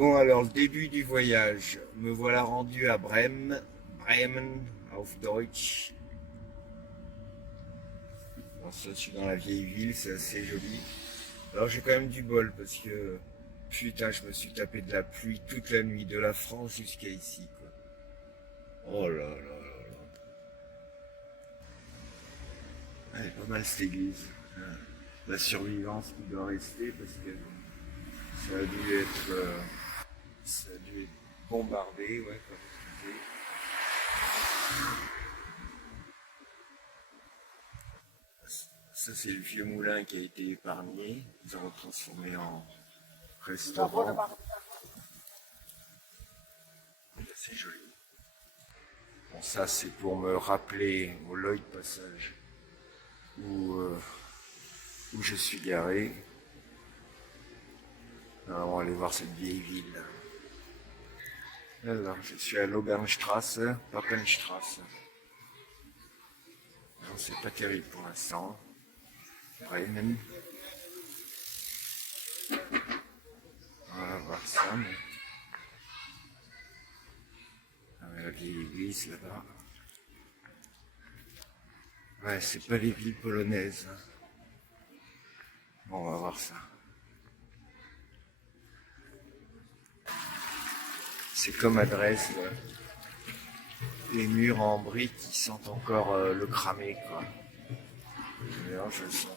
Bon, alors, le début du voyage. Me voilà rendu à Bremen, auf Deutsch. Alors ça, je suis dans la vieille ville, c'est assez joli. Alors, j'ai quand même du bol parce que, putain, je me suis tapé de la pluie toute la nuit, de la France jusqu'à ici, quoi. Oh là là là là. Elle est pas mal cette église. La survivance qui doit rester parce que ça a dû être, ça a dû être bombardé, ouais, comme je disais. Ça, c'est le vieux moulin qui a été épargné. Ils ont transformé en restaurant. C'est joli. Bon, ça, c'est pour me rappeler au Lloyd Passage où, où je suis garé. Alors, on va aller voir cette vieille ville. Alors, je suis à l'Obernstrasse, Pappenstrasse. Non, c'est pas terrible pour l'instant. Bremen. On va voir ça. La vieille église là-bas. Ouais, c'est pas les villes polonaises. Bon, on va voir ça. C'est comme à Dresde. Les murs en briques qui sentent encore le cramé, quoi. D'ailleurs, je le sens.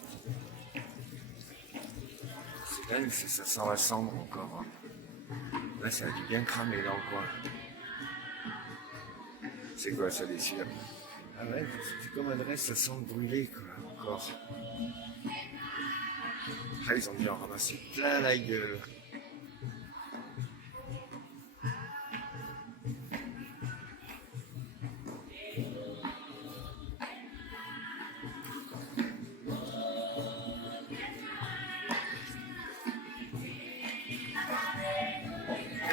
C'est dingue, ça sent la cendre encore. Là, ça a dû bien cramer dans le coin. C'est quoi ça, les cires? Ah ouais, c'est comme à Dresde, ça sent le brûlé, quoi, encore. Ah, ils ont dû en ramasser plein la gueule.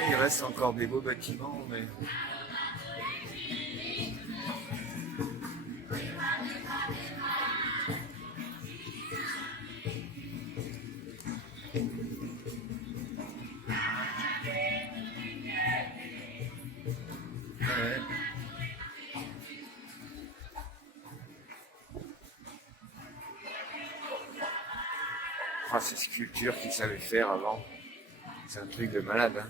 Il reste encore des beaux bâtiments, mais ouais. Ah, ces sculptures qu'ils savaient faire avant, c'est un truc de malade, hein.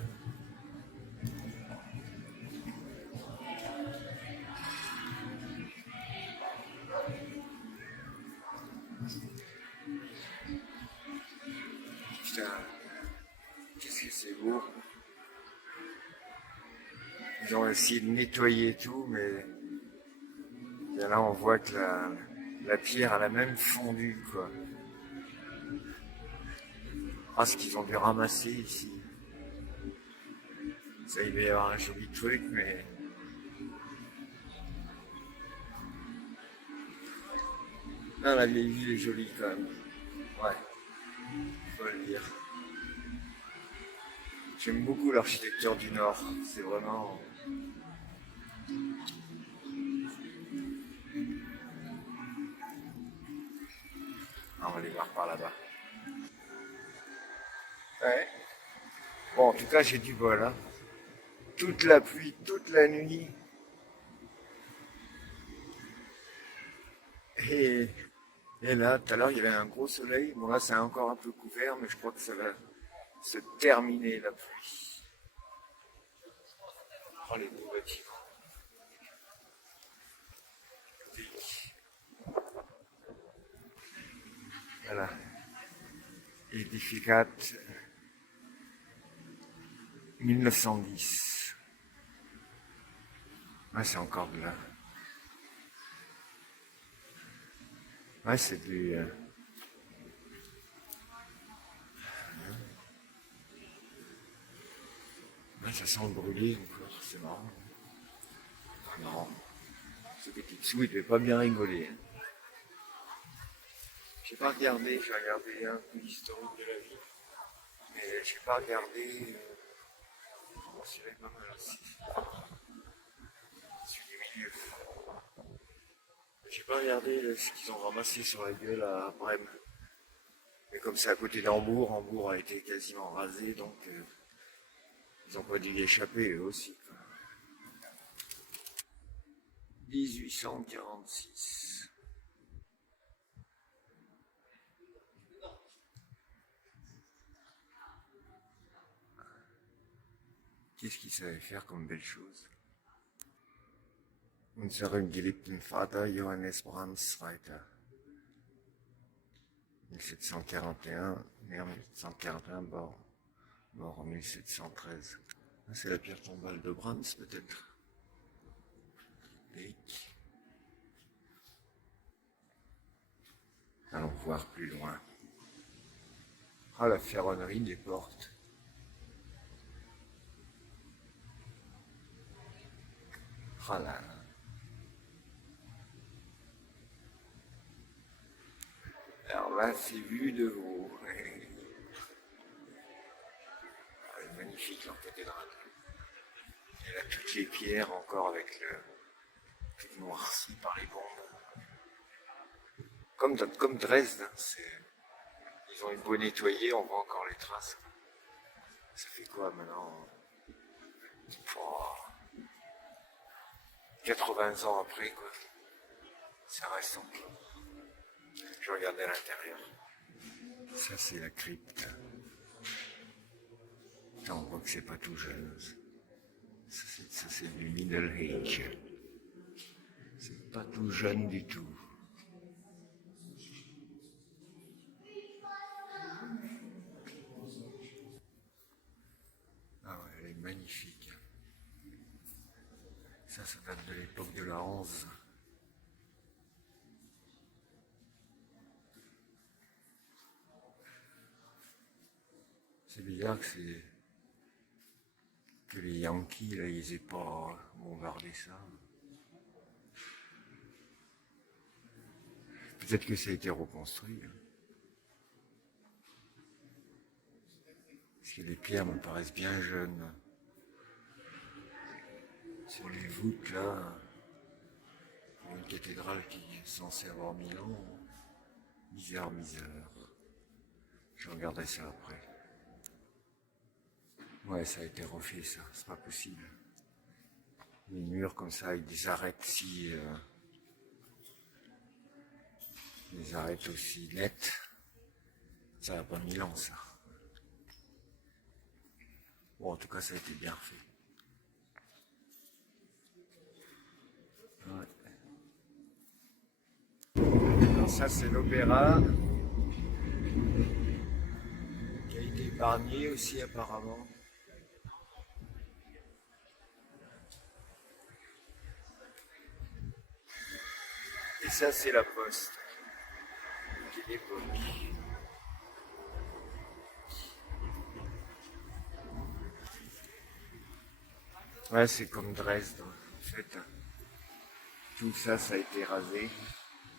Putain, qu'est-ce que c'est beau. Ils ont essayé de nettoyer tout, mais bien là on voit que la pierre elle a même fondu, quoi. Ah, ce qu'ils ont dû ramasser ici. Ça, il va y avoir un joli truc, mais non, la vieille ville est jolie quand même. Ouais, faut le dire. J'aime beaucoup l'architecture du Nord. C'est vraiment. Ah, on va aller voir par là-bas. Ouais. Bon, en tout cas, j'ai du bol, hein. Toute la pluie, toute la nuit. Et, et là, tout à l'heure, il y avait un gros soleil. Bon, là, c'est encore un peu couvert, mais je crois que ça va se terminer la pluie. Oh, les beaux bâtiments. Voilà. Edificat 1910. Ouais, c'est encore de là. Ouais, c'est du. Ouais, ça sent le brûlé encore, c'est marrant. Non. Ce petit dessous, il devait pas bien rigoler, hein. J'ai pas regardé, j'ai regardé un peu l'historique de la vie, mais j'ai pas regardé. Bon, c'est pas mal aussi. Celui du milieu. J'ai pas regardé ce qu'ils ont ramassé sur la gueule à Brême. Mais comme c'est à côté d'Hambourg, Hambourg a été quasiment rasé, donc Ils ont pas dû y échapper eux aussi, quoi. 1846. Qu'est-ce qu'ils savaient faire comme belle chose? Unseren geliebten Vater Johannes Brahms Reiter. 1741, né en 1741, mort en 1713. C'est la pierre tombale de Brahms, peut-être. Leek. Allons voir plus loin. Ah, la ferronnerie des portes. Ah là. Alors là, c'est vu de haut. Ah, elle est magnifique, leur cathédrale. Elle a toutes les pierres encore avec le tout noirci par les bombes. Comme Dresde, ils ont eu beau nettoyer, on voit encore les traces. Ça fait quoi maintenant? 80 ans après, quoi. Ça reste encore. Je regardais à l'intérieur. Ça, c'est la crypte. Putain, on voit que c'est pas tout jeune. Ça, c'est du Middle Age. C'est pas tout jeune du tout. Ah ouais, elle est magnifique. Ça date de l'époque de la 11. C'est bizarre que les Yankees, là, ils aient pas bombardé ça. Peut-être que ça a été reconstruit. Parce que les pierres me paraissent bien jeunes. Sur les voûtes, là, une cathédrale qui est censée avoir 1000 ans. Misère. Je regarderai ça après. Ouais, ça a été refait, ça. C'est pas possible. Les murs comme ça, avec des arêtes des arêtes aussi nettes. Ça n'a pas 1000 ans, ça. Bon, en tout cas, ça a été bien fait. Ouais. Alors ça, c'est l'opéra qui a été épargné aussi, apparemment. Et ça, c'est la poste. Quelle époque. Ouais, c'est comme Dresde, en fait. Tout ça, ça a été rasé.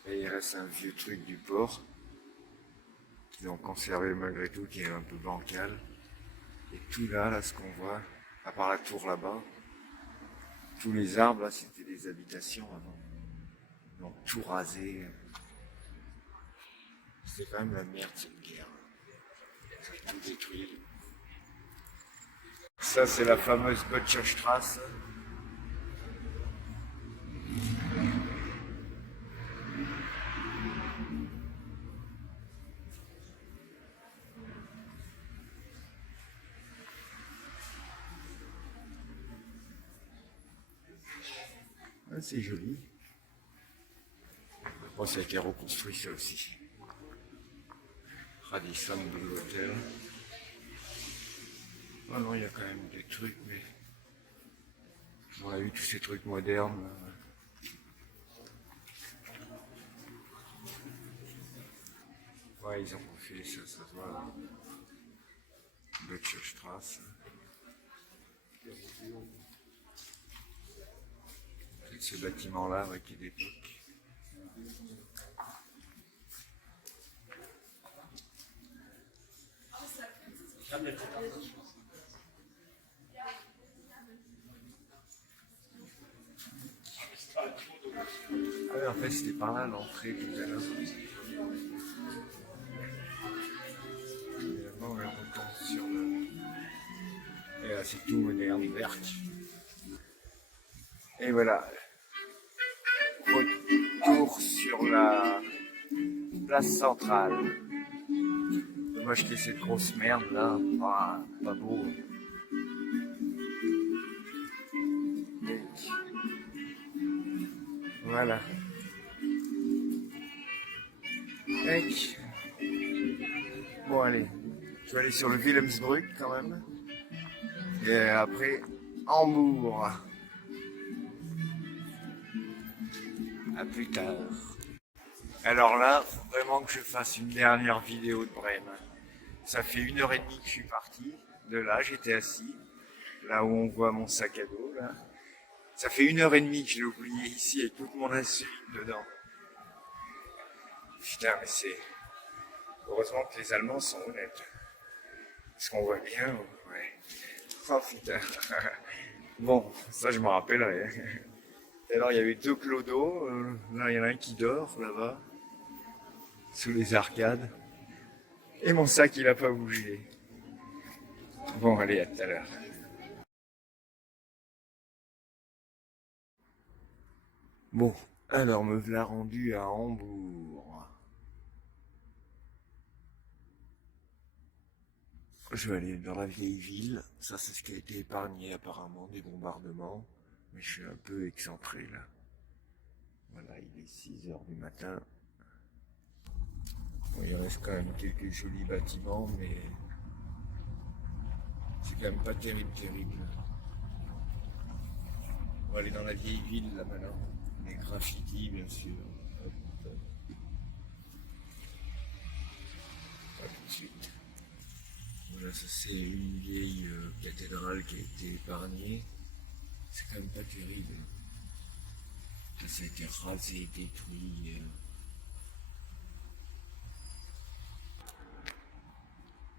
Et il reste un vieux truc du port qu'ils ont conservé malgré tout, qui est un peu bancal. Et tout là, ce qu'on voit, à part la tour là-bas, tous les arbres là, c'était des habitations avant. Donc tout rasé. C'était quand même la merde cette guerre. Ça a tout détruit. Ça, c'est la fameuse Gotcherstrasse. Ah, c'est joli. Bon, ça a été reconstruit, ça aussi. Radisson Blue Hotel. Ah non, il y a quand même des trucs, mais on a eu tous ces trucs modernes. Ouais, ils ont refait ça, ça se voit. Böttcherstrasse. C'est ce bâtiment-là, ouais, qui est d'époque. Ah ouais, en fait, c'était par là l'entrée tout à l'heure. Évidemment, on retombe sur Et là, c'est tout moderne, vert. Et voilà. Retour sur la place centrale. Moi, j'étais cette grosse merde là. Ah, pas beau. Voilà. Tac. Bon, allez. Je vais aller sur le Wilhelmsbrück quand même. Et après, Hambourg. À plus tard. Alors là, faut vraiment que je fasse une dernière vidéo de Brême. Ça fait 1h30 que je suis parti. De là, j'étais assis. Là où on voit mon sac à dos, là. Ça fait 1h30 que je l'ai oublié ici avec toute mon insuline dedans. Putain, mais c'est... Heureusement que les Allemands sont honnêtes. Parce qu'on voit bien, ouais. Oh putain. Bon, ça je m'en rappellerai. Alors il y avait deux clodos, là il y en a un qui dort là-bas, sous les arcades. Et mon sac il a pas bougé. Bon allez, à tout à l'heure. Bon, alors me voilà rendu à Hambourg. Je vais aller dans la vieille ville, ça c'est ce qui a été épargné apparemment des bombardements, mais je suis un peu excentré là. Voilà, il est 6h du matin. Bon, il reste quand même quelques jolis bâtiments, mais c'est quand même pas terrible. On va aller dans la vieille ville là maintenant. Les graffitis bien sûr. Hop, hop. Pas tout de suite. Voilà, ça c'est une vieille cathédrale qui a été épargnée. C'est quand même pas terrible. Ça a été rasé, détruit.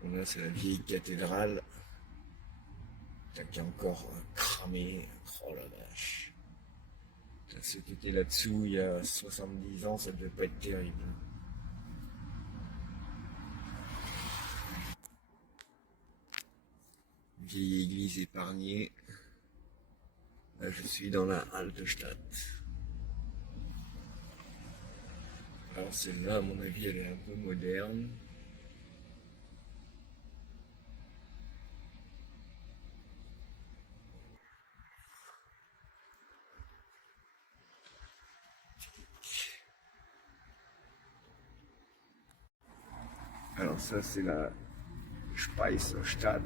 Là, c'est la vieille cathédrale. Qui est encore cramé. Oh la vache. Ce qui était là-dessous il y a 70 ans, ça devait pas être terrible. Vieille église épargnée. Là, je suis dans la Altstadt. Alors celle-là, à mon avis, elle est un peu moderne. Alors ça, c'est la Speiserstadt.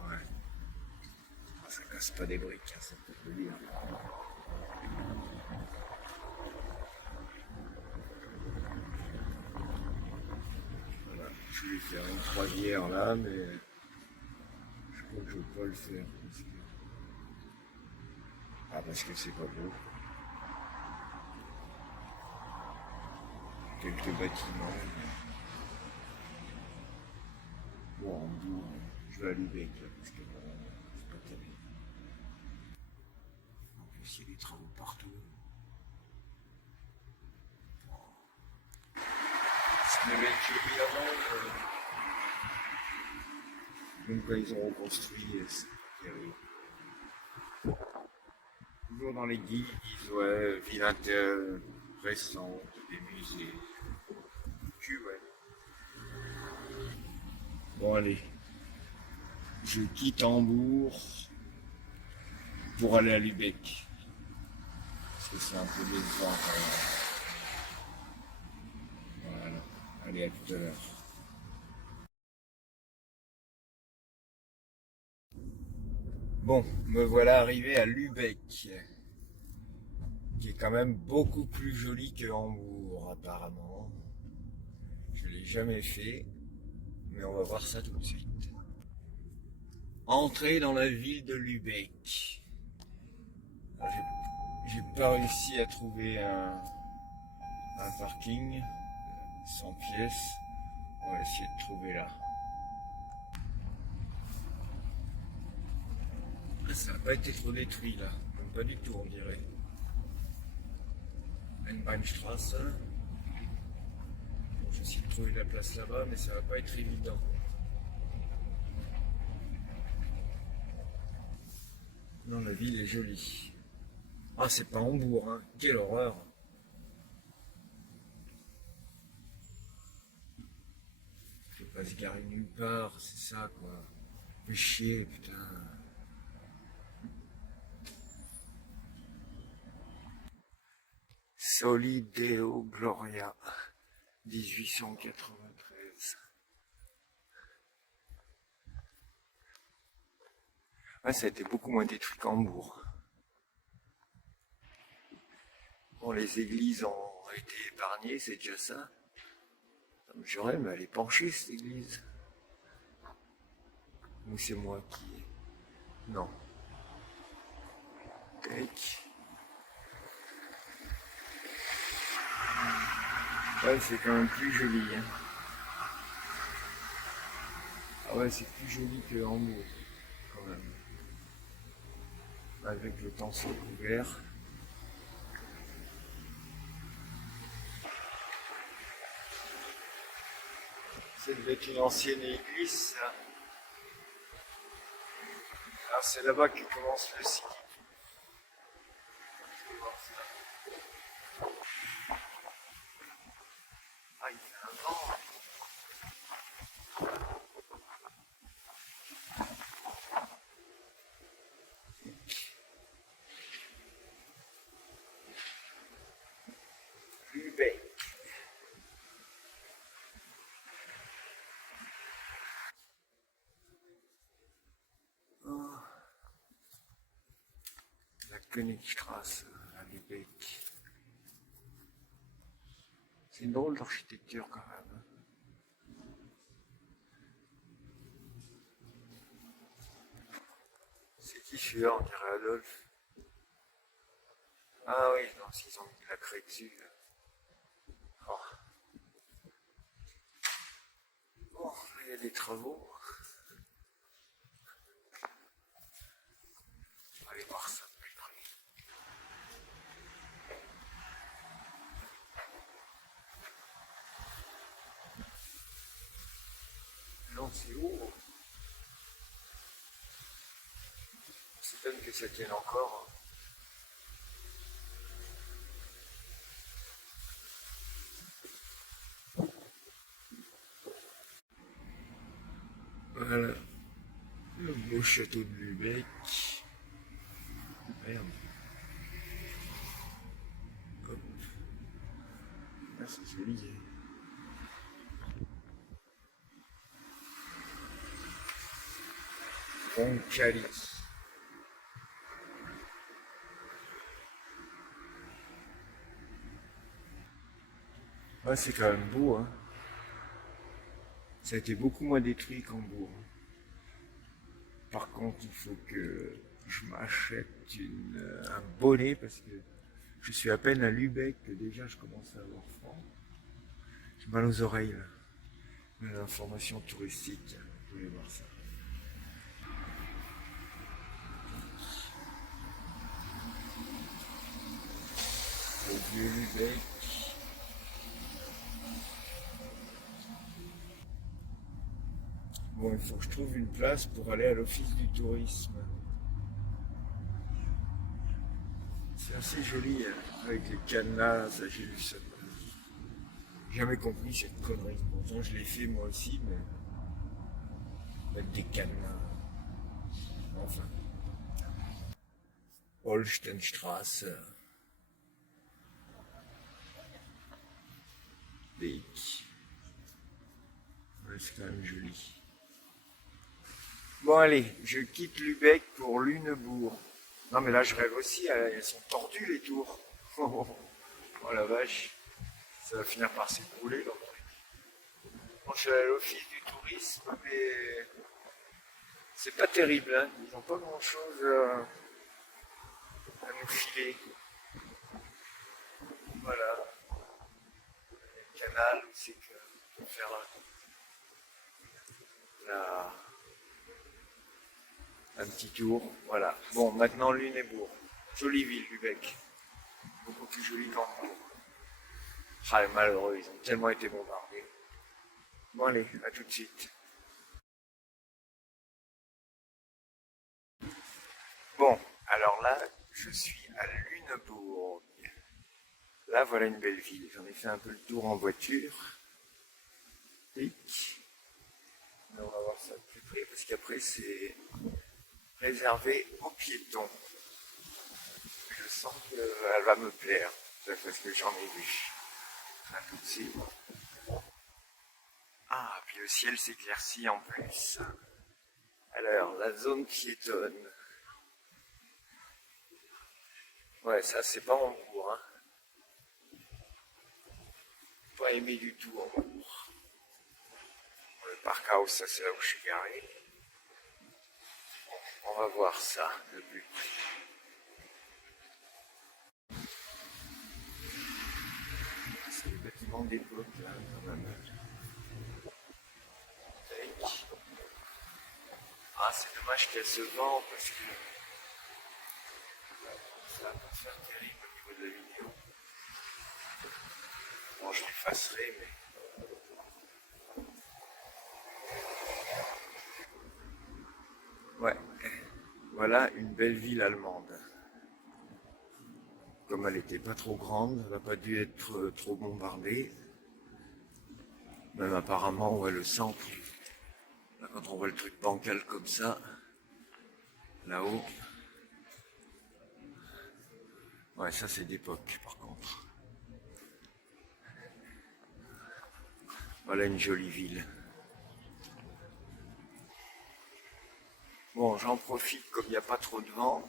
Ouais. Ça casse pas des briques, hein, ça peut le dire. Voilà, je vais faire une croisière là, mais je crois que je ne vais pas le faire. Parce que c'est pas beau. Quelques bâtiments. Bon, en bout, je vais à Lübeck là, parce que c'est pas terrible. En plus, il y a des travaux partout. Ça devait être joli avant, même quand ils ont reconstruit, c'est terrible. Toujours dans les guides, ils disent ouais, ville intérieure récente, des musées. Ouais. Bon allez, je quitte Hambourg pour aller à Lübeck. Parce que c'est un peu décevant quand même. Voilà, allez à tout à l'heure. Bon, me voilà arrivé à Lübeck, qui est quand même beaucoup plus joli que Hambourg apparemment. Je l'ai jamais fait, mais on va voir ça tout de suite. Entrer dans la ville de Lübeck. J'ai pas réussi à trouver un parking sans pièces. On va essayer de trouver là. Ça n'a pas été trop détruit là, même pas du tout on dirait. Einbahnstraße. essayer de trouver de la place là-bas, mais ça va pas être évident. Non, la ville est jolie. Ah, c'est pas Hambourg, hein. Quelle horreur. Je peux pas se garer nulle part, c'est ça, quoi. Fais chier, putain. Soli Deo Gloria, 1893. Ouais, ça a été beaucoup moins détruit qu'Hambourg. Bon, les églises ont été épargnées, c'est déjà ça. Ça me jurait, mais elle est penchée, cette église. Ou c'est moi qui... Non. Tac. Ouais, c'est quand même plus joli. Hein. Ah ouais, c'est plus joli que Hambourg, quand même. Avec le temps sous couvert. Ça devait être une ancienne église, ça. Ah, c'est là-bas que commence le site. Je vais voir ça. Ah, il fait un vent. Lübeck. Oh. La Königstraße à Lübeck. C'est une drôle d'architecture quand même. C'est qui celui-là, on dirait Adolphe? Ah oui, non, s'ils ont mis de la craie dessus. Oh. Bon, il y a des travaux. On va aller voir ça de plus près. Non, c'est haut. On s'étonne que ça tienne encore. Voilà. Le beau château de Lübeck. Merde. Hop. Ah, c'est joli. Roncalli. Ouais, c'est quand même beau, hein. Ça a été beaucoup moins détruit qu'Hambourg. Par contre, il faut que je m'achète un bonnet parce que je suis à peine à Lübeck que déjà je commence à avoir froid. J'ai mal aux oreilles là. L'information touristique, vous pouvez voir ça. Le vieux Lübeck. Bon, il faut que je trouve une place pour aller à l'office du tourisme. C'est assez joli, hein, avec les cadenas, ça j'ai vu ça. J'ai jamais compris cette connerie. Pourtant je l'ai fait moi aussi, mais mettre des cadenas. Enfin. Holstenstraße. Beek. Ouais, c'est quand même joli. Bon allez, je quitte Lübeck pour Lunebourg. Non mais là je rêve aussi, elles sont tordues les tours. Oh la vache, ça va finir par s'écrouler leur truc. Bon, je suis à l'office du tourisme, mais c'est pas terrible, hein. Ils n'ont pas grand chose à nous filer. Voilà. Le canal, c'est que on peut faire un petit tour. Voilà. Bon, maintenant Lunebourg. Jolie ville, Lübeck. Beaucoup plus jolie qu'Hambourg. Ah, les malheureux, ils ont tellement été bombardés. Bon allez, à tout de suite. Bon, alors là, je suis à Lunebourg. Là, voilà une belle ville. J'en ai fait un peu le tour en voiture. Tic. On va voir ça de plus près parce qu'après c'est réservé aux piétons. Je sens qu'elle va me plaire, parce que j'en ai vu. Un tout de suite. Ah, puis le ciel s'éclaircit en plus. Alors, la zone piétonne. Ouais, ça c'est pas en cours, hein. Pas aimé du tout en cours. Le parc house, ça c'est là où je suis garé. On va voir ça de plus près. C'est le bâtiment d'époque là, quand même. Ah, c'est dommage qu'elle se vend parce que ça va pas faire terrible au niveau de la vidéo. Bon, je l'effacerai, mais. Ouais, voilà une belle ville allemande. Comme elle n'était pas trop grande, elle n'a pas dû être trop bombardée. Même apparemment, ouais, le centre, là, quand on voit le truc bancal comme ça, là-haut, ouais, ça c'est d'époque par contre. Voilà une jolie ville. Bon, j'en profite comme il n'y a pas trop de vent.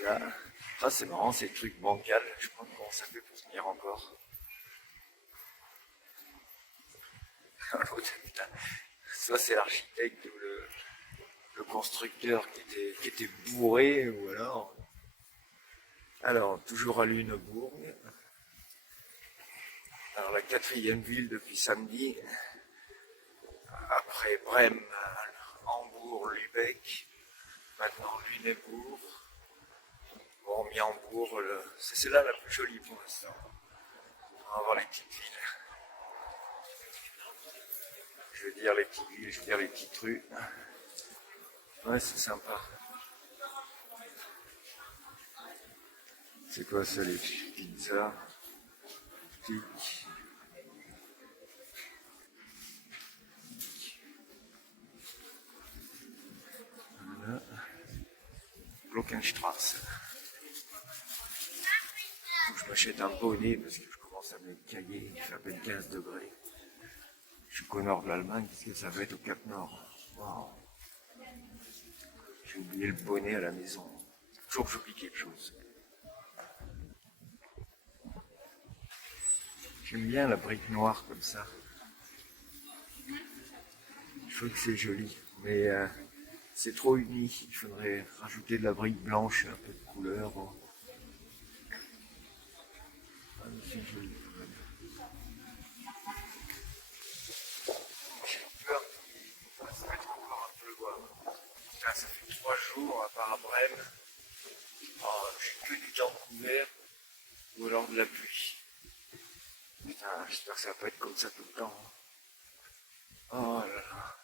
Là, ça c'est marrant, ces trucs bancals, je sais pas comment ça fait pour tenir encore. Soit c'est l'architecte ou le constructeur qui était bourré, ou alors. Alors, toujours à Lunebourg. Alors, la quatrième ville depuis samedi, après Brême, Hambourg, Lübeck, maintenant Lunebourg. Bon, mis Hambourg, c'est là la plus jolie pour l'instant. On va voir les petites villes. Je veux dire les petites villes, je veux dire les petites rues. Ouais, c'est sympa. C'est quoi ça, les pizzas? Tic. Voilà. Glockenstrasse. Faut que je m'achète un bonnet parce que je commence à me cailler. Il fait à peine 15 degrés. Je suis qu'au nord de l'Allemagne, qu'est-ce que ça va être au Cap Nord? Wow. J'ai oublié le bonnet à la maison. Toujours que j'oublie quelque chose. J'aime bien la brique noire comme ça. Je trouve que c'est joli, mais c'est trop uni. Il faudrait rajouter de la brique blanche, un peu de couleur. Ah, c'est joli. J'ai peur qu'il fasse mettre encore un pleuvoir. Putain, ça fait 3 jours, à part à Brême. Oh, j'ai que du temps couvert ou alors de la pluie. Putain, j'espère que ça va pas être comme ça tout le temps. Oh là là.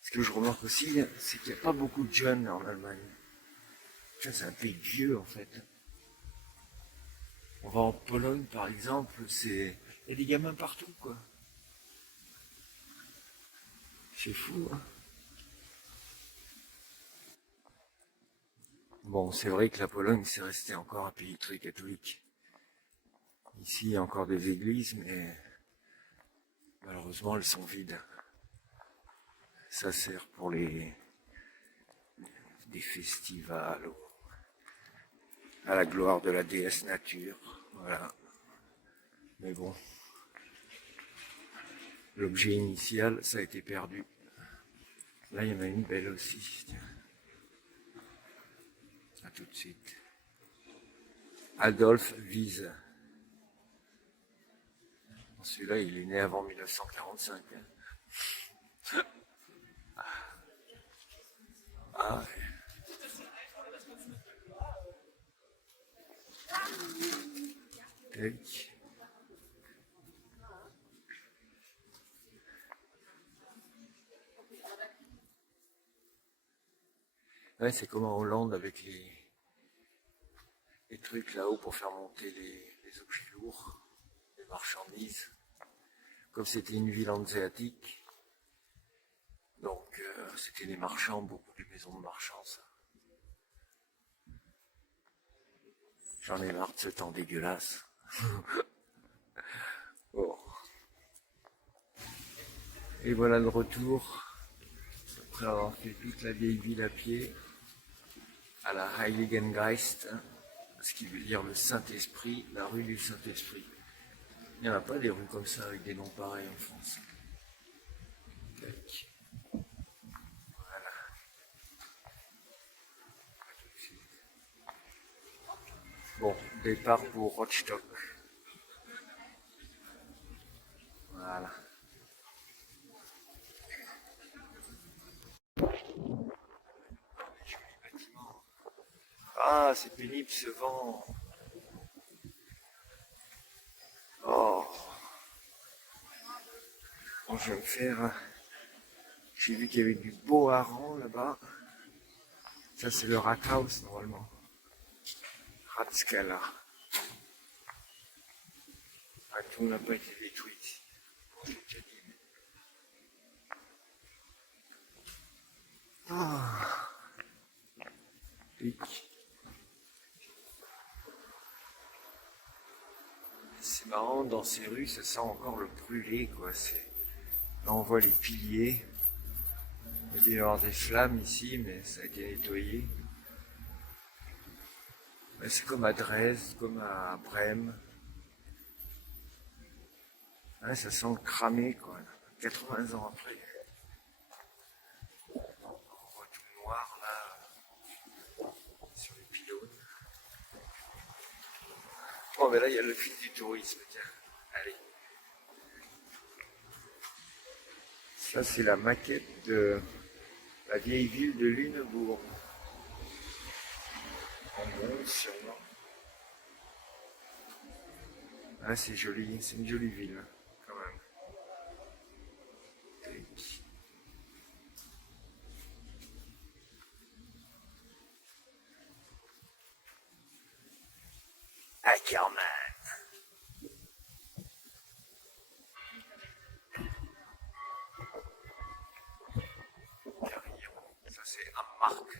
Ce que je remarque aussi, c'est qu'il n'y a pas beaucoup de jeunes en Allemagne. Putain, c'est un pays vieux en fait. On va en Pologne par exemple, il y a des gamins partout quoi. C'est fou, hein. Bon, c'est vrai que la Pologne, c'est resté encore un pays très catholique. Ici, il y a encore des églises, mais malheureusement, elles sont vides. Ça sert pour des festivals, à la gloire de la déesse nature. Voilà. Mais bon, l'objet initial, ça a été perdu. Là, il y en a une belle aussi. Tiens. À tout de suite. Adolphe Wiese. Celui-là, il est né avant 1945. Hein. Ah ouais. Tac. Ouais, c'est comme en Hollande avec les trucs là-haut pour faire monter les objets lourds, les marchandises. Comme c'était une ville hanséatique, donc c'était des marchands, beaucoup de maisons de marchands, ça. J'en ai marre de ce temps dégueulasse. Bon. Et voilà le retour, après avoir fait toute la vieille ville à pied, à la Heiligengeist, hein, ce qui veut dire le Saint-Esprit, la rue du Saint-Esprit. Il n'y en a pas des rues comme ça avec des noms pareils en France. Tac. Voilà. Bon, départ pour Rostock. Voilà. Ah, c'est pénible ce vent. Oh. Bon, je vais me faire. J'ai vu qu'il y avait du beau hareng là-bas. Ça, c'est le Rathaus normalement. Rathskeller. Ah, tout n'a pas été détruit ici. Ah. C'est marrant, dans ces rues, ça sent encore le brûlé, quoi. Là, on voit les piliers. Il doit y avoir des flammes ici, mais ça a été nettoyé. C'est comme à Dresde, comme à Brême. Ouais, ça sent le cramé, quoi. 80 ans après. On voit tout le noir, là, sur les pylônes. Bon, mais là, il y a le fil du tourisme, tiens. Allez. Ça, c'est la maquette de la vieille ville de Lunebourg. En bronze, sûrement. Ah, c'est joli, c'est une jolie ville, quand même. Ackerman. Carillon. Ça, c'est un marque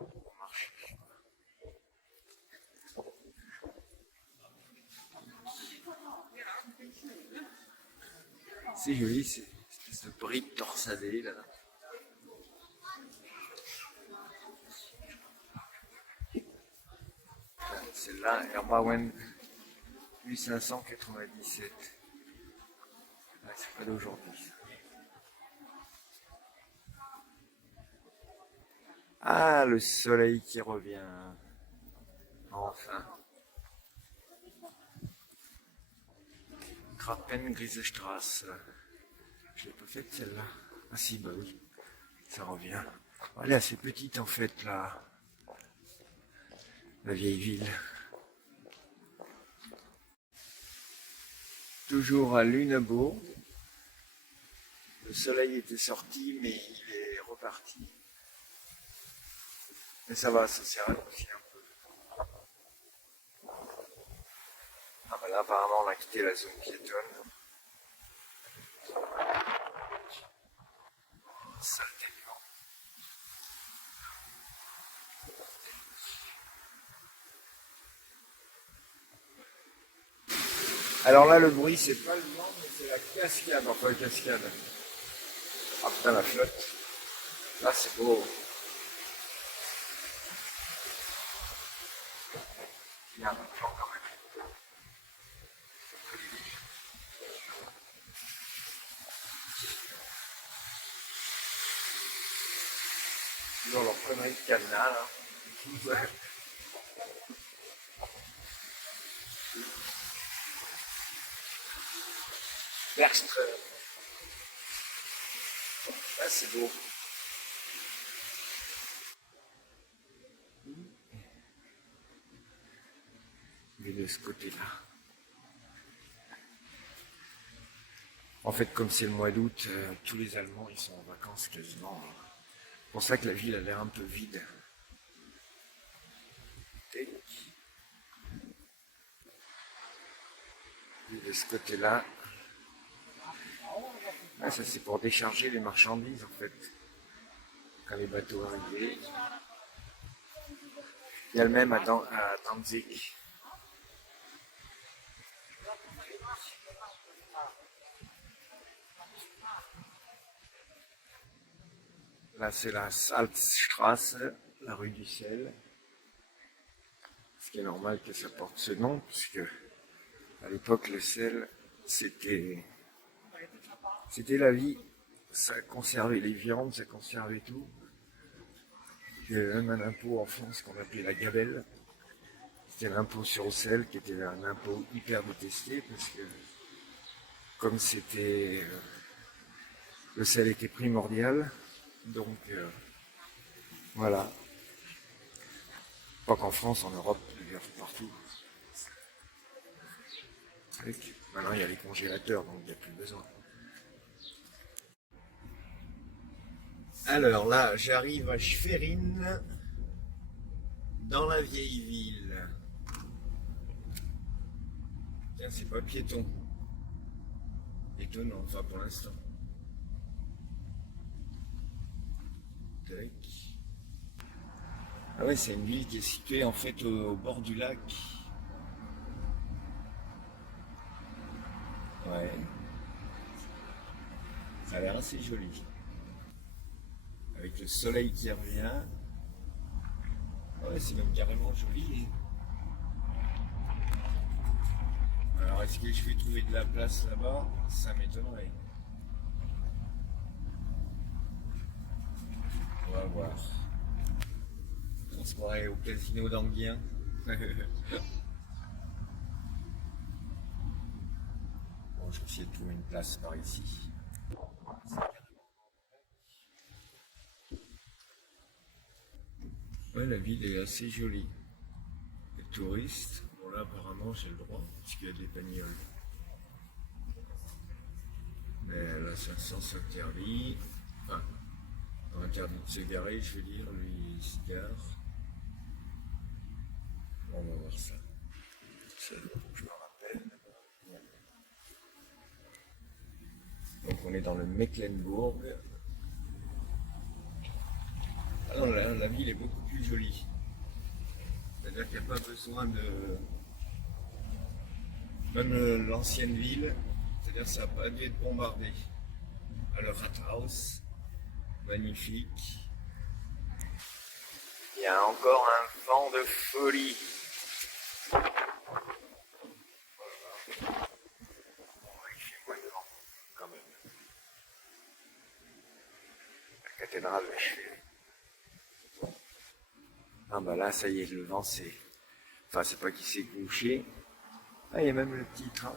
au marché. C'est joli, c'est une espèce de brique torsadée, là. Celle-là, Herbawen 1597. Ouais, c'est pas d'aujourd'hui. Ah, le soleil qui revient. Enfin. Krappen-Grisestrasse. Je l'ai pas faite celle-là. Ah si, bah oui. Ça revient. Elle est assez petite en fait, là. La vieille ville. Toujours à Lunebourg. Le soleil était sorti, mais il est reparti. Mais ça va, ça s'est raccourci un peu. Ah bah là, apparemment, on a quitté la zone piétonne. Saleté du vent. Alors là, le bruit, c'est pas le vent, mais c'est la cascade, enfin la cascade. Ah putain, la flotte. Là, c'est beau. Il y a un plan quand même. Toujours leur connerie de cadenas, là. Ouais. Bergström. Là, c'est beau. Mais de ce côté-là. En fait, comme c'est le mois d'août, tous les Allemands, ils sont en vacances quasiment. pour ça que la ville a l'air un peu vide. Et de ce côté-là, ah, ça c'est pour décharger les marchandises en fait, quand les bateaux arrivent. Il y a le même à Danzig. Là c'est la Salzstraße, la rue du sel. Ce qui est normal que ça porte ce nom, puisque à l'époque le sel c'était la vie. Ça conservait les viandes, ça conservait tout. Il y avait même un impôt en France qu'on appelait la gabelle. C'était l'impôt sur le sel, qui était un impôt hyper détesté, parce que comme c'était le sel était primordial, donc voilà. Pas qu'en France, en Europe, d'ailleurs partout. Maintenant il y a les congélateurs, donc il n'y a plus besoin. Alors là, j'arrive à Schwerin, dans la vieille ville. Tiens, c'est pas piéton. Étonnant, enfin pour l'instant. Tac. Ah ouais, c'est une ville qui est située en fait au bord du lac. Ouais. Ça a l'air assez joli. Avec le soleil qui revient. Ouais, c'est même carrément joli. Alors, est-ce que je vais trouver de la place là-bas? Ça m'étonnerait. On va voir. On se croirait au casino d'Anguien. Bon, je vais essayer de trouver une place par ici. Ouais, la ville est assez jolie. Les touristes, bon là apparemment j'ai le droit, puisqu'il y a des bagnoles. Mais là c'est un sens interdit. Enfin, interdit de se garer, je veux dire, lui il se gare. Bon, on va voir ça. Je me rappelle. Donc on est dans le Mecklembourg. Alors là, la ville est beaucoup plus jolie. C'est-à-dire qu'il n'y a pas besoin de... Même l'ancienne ville, c'est-à-dire que ça n'a pas dû être bombardé. Alors Rathaus, magnifique. Il y a encore un vent de folie. Il fait moins de vent, quand même. La cathédrale de Schwerin. Ah bah là, ça y est, le vent c'est... Enfin, c'est pas qu'il s'est couché. Ah, il y a même le petit train.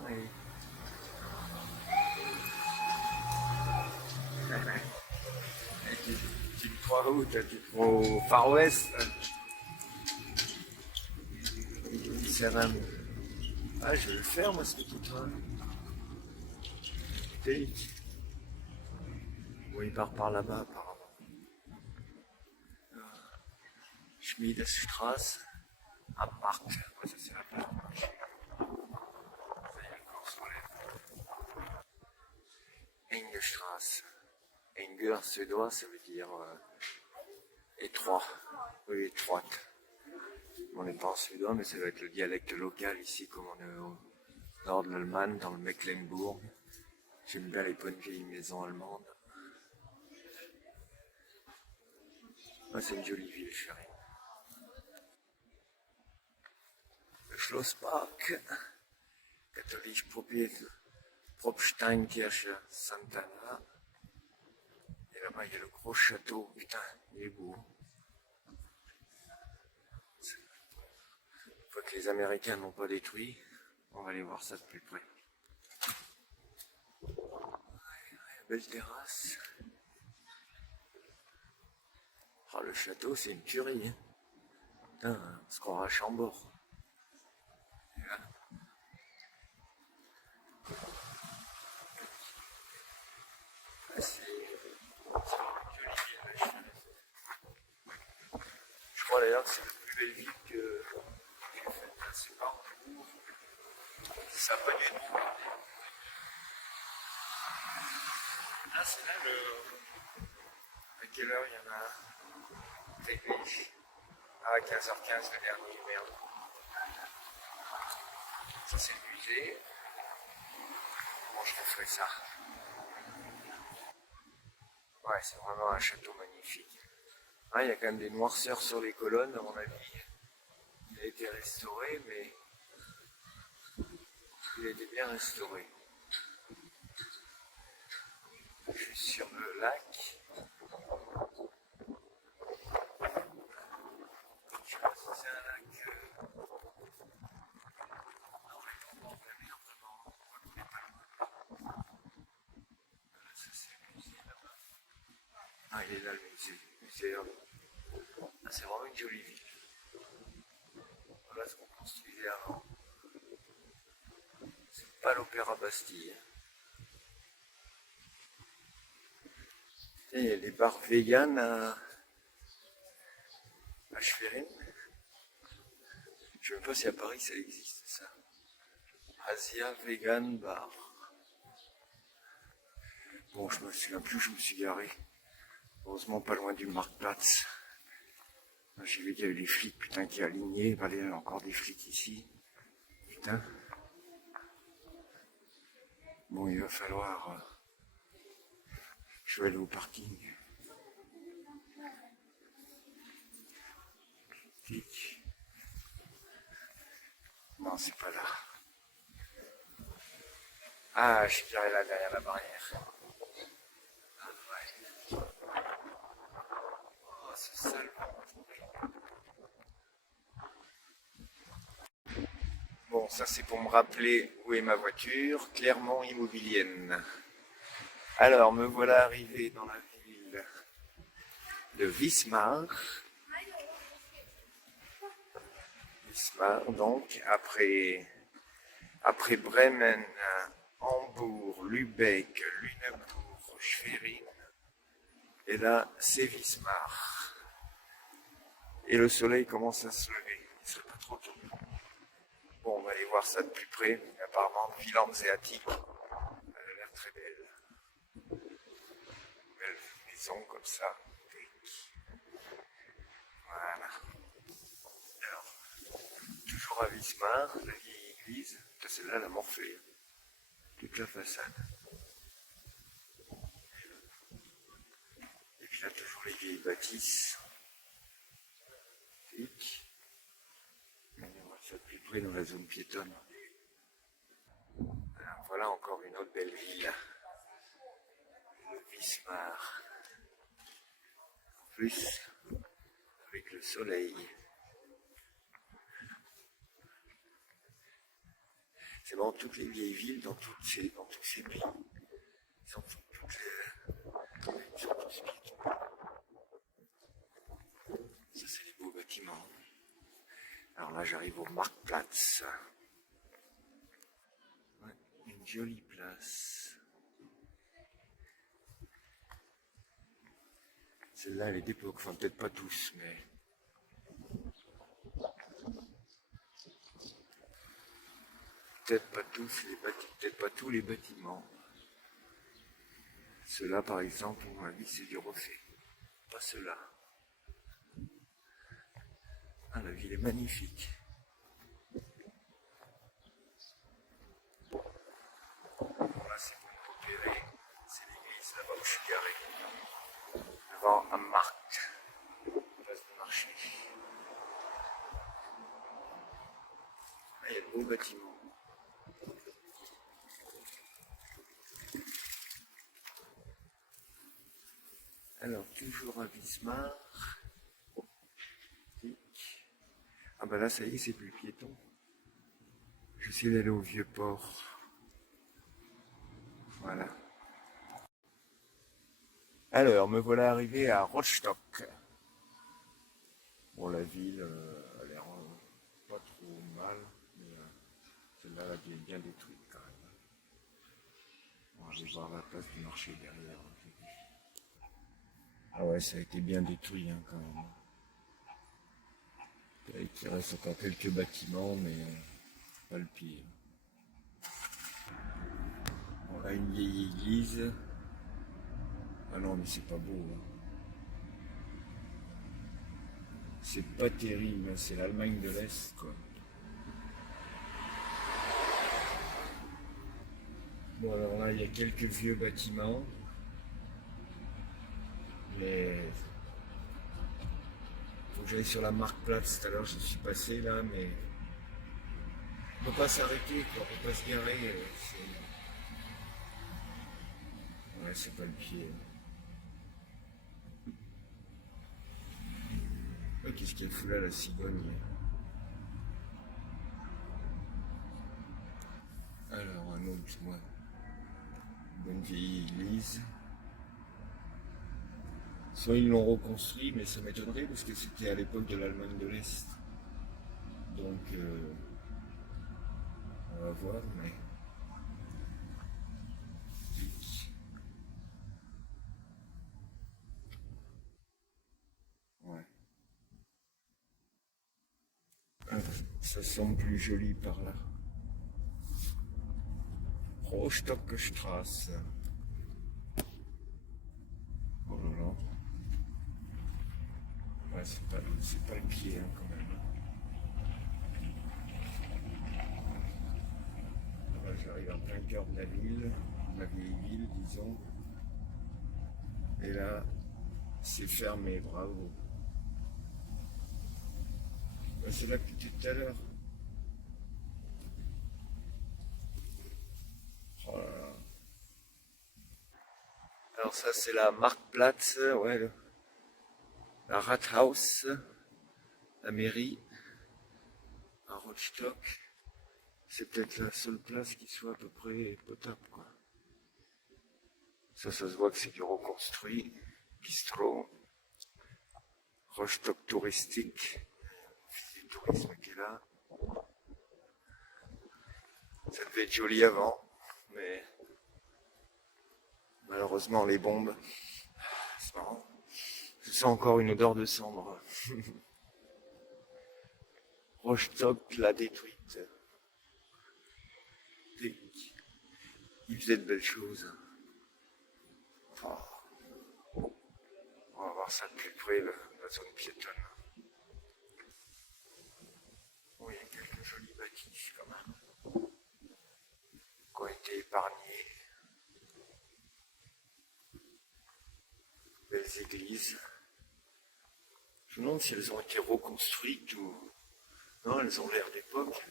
Tu le crois où? Tu te crois au Far West? Ah, je vais le faire, moi, ce petit train. Bon, il part par là-bas, apparemment. Schmiedestraße. À Markt. Ouais, ça, c'est la place du marché. Ça y est, le corps se relève. Engestraße. Enger, suédois, ça veut dire étroit. Oui, étroite. On n'est pas en suédois, mais ça va être le dialecte local ici, comme on est au nord de l'Allemagne, dans le Mecklembourg. J'aime bien les bonnes vieilles maisons allemandes. Ah, c'est une jolie ville, chérie. Le Schlosspark, Katholische Propsteinkirche Sant'Anna. Et là-bas, il y a le gros château. Putain, il est beau. Une fois que les Américains n'ont pas détruit, on va aller voir ça de plus près. Belle terrasse. Oh, le château, c'est une tuerie. Hein. Putain, on se croira à Chambord. Ah, c'est une jolie ville. d'ailleurs que c'est la plus belle ville que j'ai faite. C'est pas Hambourg, ça n'a pas du tout. Ah, c'est là le. À quelle heure il y en a un TV. Ah, 15h15, le dernier, merde. Ça, c'est le musée. Bon, je referai ça. Ouais, c'est vraiment un château magnifique. Ah, il y a quand même des noirceurs sur les colonnes, à mon avis. Il a été restauré, mais il a été bien restauré. Je suis sur le lac. Je sais pas si c'est un lac. Non, vraiment, vraiment. On est pas loin. Voilà, ça c'est le musée là-bas. Ah, il est là le musée. Ah, c'est vraiment une jolie ville. Voilà ce qu'on construisait avant. C'est pas l'Opéra Bastille. Il y a des bars vegan à Schwerin. Je ne sais même pas si à Paris ça existe ça. Asia Vegan Bar. Bon, je me souviens plus où je me suis garé. Heureusement pas loin du Marktplatz. J'ai vu qu'il y avait des flics, putain, qui alignaient. Bah, il y a encore des flics ici. Putain. Bon, il va falloir... je vais aller au parking. Flic. Non, c'est pas là. Ah, je suis garé là derrière la barrière. Ah ouais. Oh, c'est sale. Bon, ça c'est pour me rappeler où est ma voiture, Clermont Immobilienne. Alors, me voilà arrivé dans la ville de Wismar. Wismar, donc, après Bremen, Hambourg, Lübeck, Lüneburg, Schwerin. Et là, c'est Wismar. Et le soleil commence à se lever. Il serait pas trop tôt. Bon, on va aller voir ça de plus près. Apparemment, ville hanséatique. Elle a l'air très belle. Belle maison comme ça. Voilà. Alors, toujours à Wismar, la vieille église. Celle-là, elle a morflé. Toute la façade. Et puis là, toujours les vieilles bâtisses. On va voir ça de plus près dans la zone piétonne. Alors, voilà encore une autre belle ville. Le Wismar. En plus, avec le soleil. C'est vraiment toutes les vieilles villes dans tous ces pays. Ils sont tous piétons. Ça, c'est les beaux bâtiments. Alors là, j'arrive au Marktplatz. Ouais, une jolie place. Celle-là, elle est d'époque. Enfin, peut-être pas tous, mais... Peut-être pas tous les bâtiments. Peut-être pas tous les bâtiments. Ceux-là, par exemple, on m'a dit c'est du refait. Pas ceux-là. Ah, la ville est magnifique. Bon, là, c'est pour me repérer. C'est l'église là-bas où je suis garé. Devant un marque. Place de marché. Là, il y a de beaux bâtiments. Alors, toujours à Wismar. Ah bah là, ça y est, c'est plus piéton. J'essaie d'aller au vieux port. Voilà. Alors, me voilà arrivé à Rostock. Bon, la ville a l'air pas trop mal, mais celle-là elle est bien détruite quand même. Bon, je vais voir la place du marché derrière. Ah ouais, ça a été bien détruit hein, quand même. Et qu'il reste encore quelques bâtiments, mais pas le pire. On a une vieille église. Ah non, mais c'est pas beau. Hein. C'est pas terrible, hein. C'est l'Allemagne de l'Est, quoi. Bon, alors là, il y a quelques vieux bâtiments. Mais faut que j'aille sur la Marktplatz. Tout à l'heure, je suis passé là, mais on peut pas s'arrêter, quoi. On peut pas se garer. Ouais, c'est pas le pied. Oh, qu'est-ce qu'elle fout là, la cigogne? Alors, un autre, moi. Bonne vieille église. Soit ils l'ont reconstruit, mais ça m'étonnerait parce que c'était à l'époque de l'Allemagne de l'Est. Donc, on va voir, mais. Ouais. Ça semble plus joli par là. Rostockstraße. Oh là là. Ouais, c'est pas le pied hein, quand même. Là, j'arrive en plein cœur de la ville, la vieille ville, disons. Et là, c'est fermé, bravo. Ben, c'est là que tu étais tout à l'heure. Oh là là. Alors ça, c'est la Marktplatz, ouais, la Rathaus, la mairie, à Rostock. C'est peut-être la seule place qui soit à peu près potable, quoi. Ça se voit que c'est du reconstruit. Bistrot, Rostock touristique, du tourisme qui est là. Ça devait être joli avant, mais malheureusement les bombes, c'est marrant. Je sens encore une odeur de cendre. Rostock l'a détruite. Il faisait de belles choses. Oh, on va voir ça de plus près, la zone piétonne. Oh, il y a quelques jolis bâtisses quand même, qui ont été épargnés. Belles églises. Je me demande si elles ont été reconstruites ou. Non, elles ont l'air d'époque.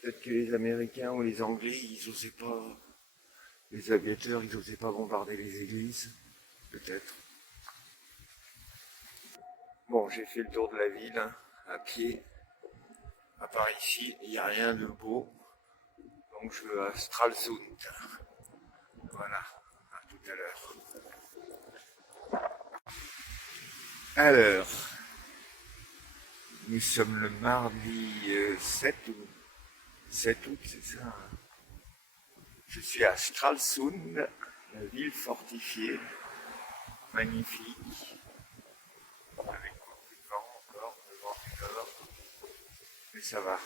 Peut-être que les Américains ou les Anglais, ils n'osaient pas. Les aviateurs, ils n'osaient pas bombarder les églises. Peut-être. Bon, j'ai fait le tour de la ville, hein, à pied. À part ici, il n'y a rien de beau. Donc je veux à Stralsund. Voilà, à tout à l'heure. Alors, nous sommes le mardi 7 août. 7 août, c'est ça. Hein. Je suis à Stralsund, la ville fortifiée, magnifique, avec beaucoup de vent encore, le vent du nord. Mais ça va.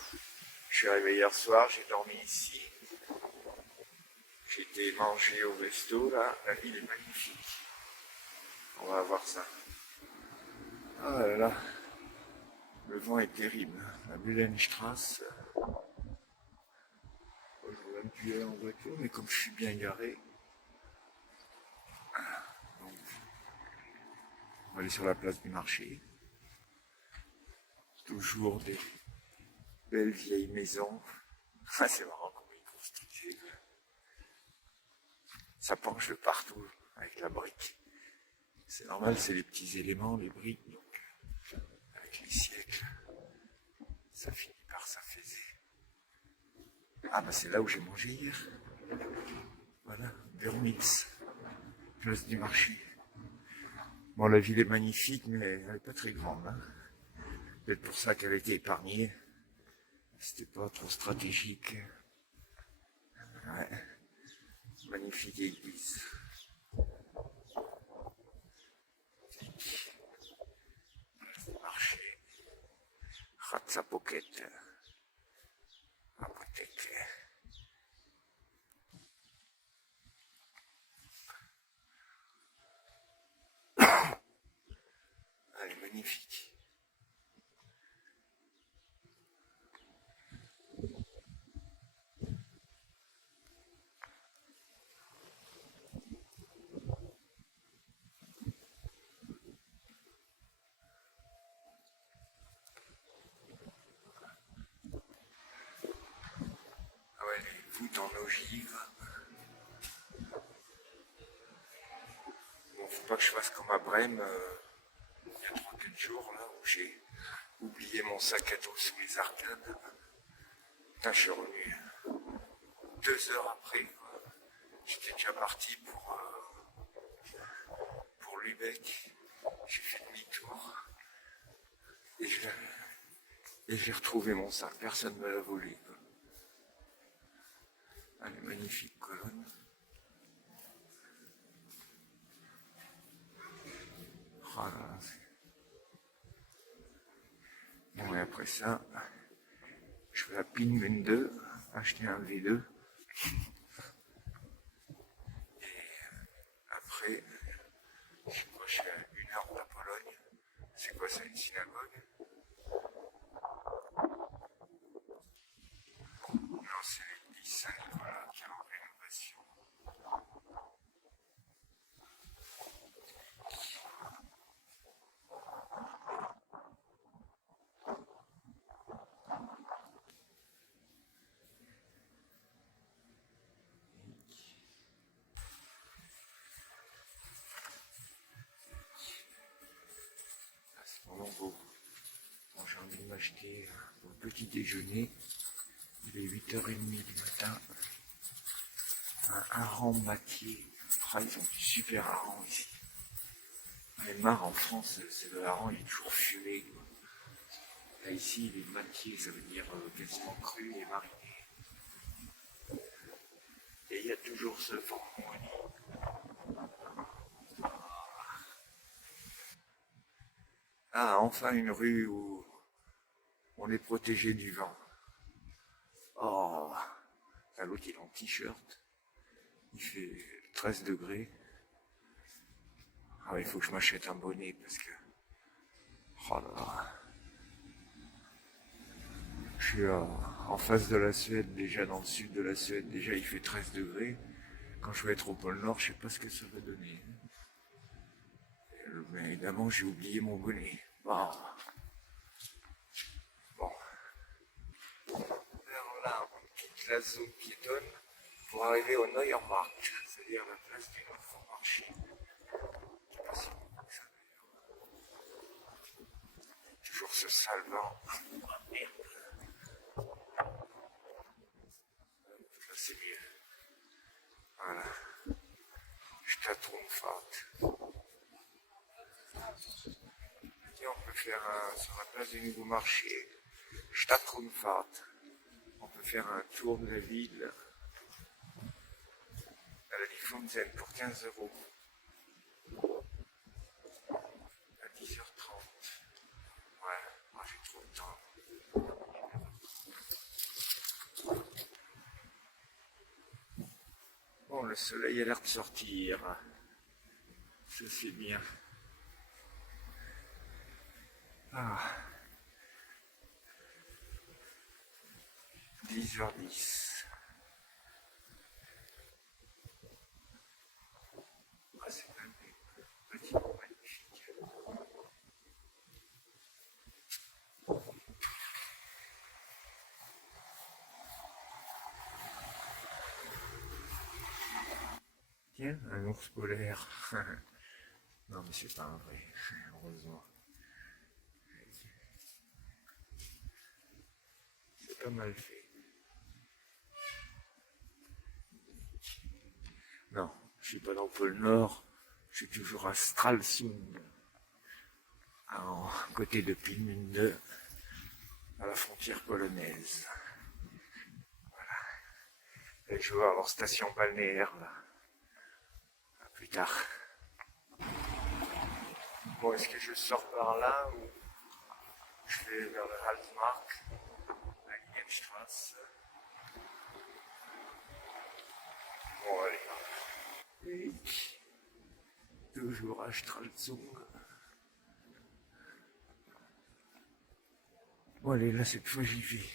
Je suis arrivé hier soir, j'ai dormi ici. J'ai été manger au resto, là. La ville est magnifique. On va voir ça. Ah là là. Le vent est terrible. La Mühlenstraße. Je ne veux même plus aller en voiture, mais comme je suis bien garé, donc, on va aller sur la place du marché. Toujours des belles vieilles maisons. Ah, c'est marrant comment ils construisent. Ça penche de partout avec la brique. C'est normal, c'est les petits éléments, les briques, donc avec les siècles, ça finit par s'affaisser. Ah bah c'est là où j'ai mangé hier. Voilà, Burmitz, place du marché. Bon, la ville est magnifique, mais elle n'est pas très grande. Hein. Peut-être pour ça qu'elle a été épargnée. C'était pas trop stratégique. Ouais. Magnifique église. Marché. Zapokette. Apotheke. Elle est magnifique. Ah ouais, les voûtes en ogive. Bon, faut pas que je fasse comme à Brême il y a 3-4 jours là où j'ai oublié mon sac à dos sous les arcades. Putain, je suis revenu 2 heures après, quoi. J'étais déjà parti pour Lübeck. J'ai fait demi-tour et j'ai retrouvé mon sac. Personne ne me l'a volé, quoi. Ah, les magnifiques colonnes. Oh là là. Bon, et après ça, je vais à Peenemünde acheter un V2. Après, je suis à 1 heure de la Pologne. C'est quoi ça, une synagogue? Non, c'est l'église Saint-Nicolas qui est en rénovation. À ce moment beau. Bon, j'ai envie de m'acheter pour le petit déjeuner. Il est 8h30 du matin. Un hareng Mathieu. Ah, ils ont du super hareng ici. Les mares en France, c'est le hareng, il est toujours fumé, quoi. Là, ici, il est Mathieu, ça veut dire quasiment cru et mariné. Et il y a toujours ce vent. Ah, enfin une rue où on est protégé du vent. Oh, là, l'autre il est en t-shirt. Il fait 13 degrés. Ah, il faut que je m'achète un bonnet parce que... Oh là là. Je suis en face de la Suède, déjà dans le sud de la Suède, déjà il fait 13 degrés. Quand je vais être au pôle Nord, je sais pas ce que ça va donner. Mais évidemment, j'ai oublié mon bonnet. Oh. Bon. Alors là, on quitte la zone piétonne pour arriver au Neuermarkt, c'est-à-dire la place du Nouveau Marché. Je sais pas si on voit ça d'ailleurs. Toujours ce sale vent. Ah, merde. Là, c'est mieux. Voilà. Stadtrundfahrt. Tiens, on peut faire sur la place du Nouveau Marché. Stadtrundfahrt. On peut faire un tour de la ville à la Fontaine pour 15 €. À 10h30. Ouais, moi j'ai trop de temps. Bon, le soleil a l'air de sortir. Ça c'est bien. Ah. 10h10. Ah, c'est quand même des bâtiments magnifiques. Tiens, un ours polaire. Non, mais c'est pas un vrai, heureusement. C'est pas mal fait. Non, je suis pas dans le pôle Nord, je suis toujours à Stralsund, en côté de Peenemünde, à la frontière polonaise. Voilà. Et je vais voir leur station balnéaire là. À plus tard. Bon, est-ce que je sors par là ou... Je vais vers le Haltmark, la Linienstrasse. Bon, allez. Et toujours à Stralsund. Bon, allez, là, cette fois, j'y vais.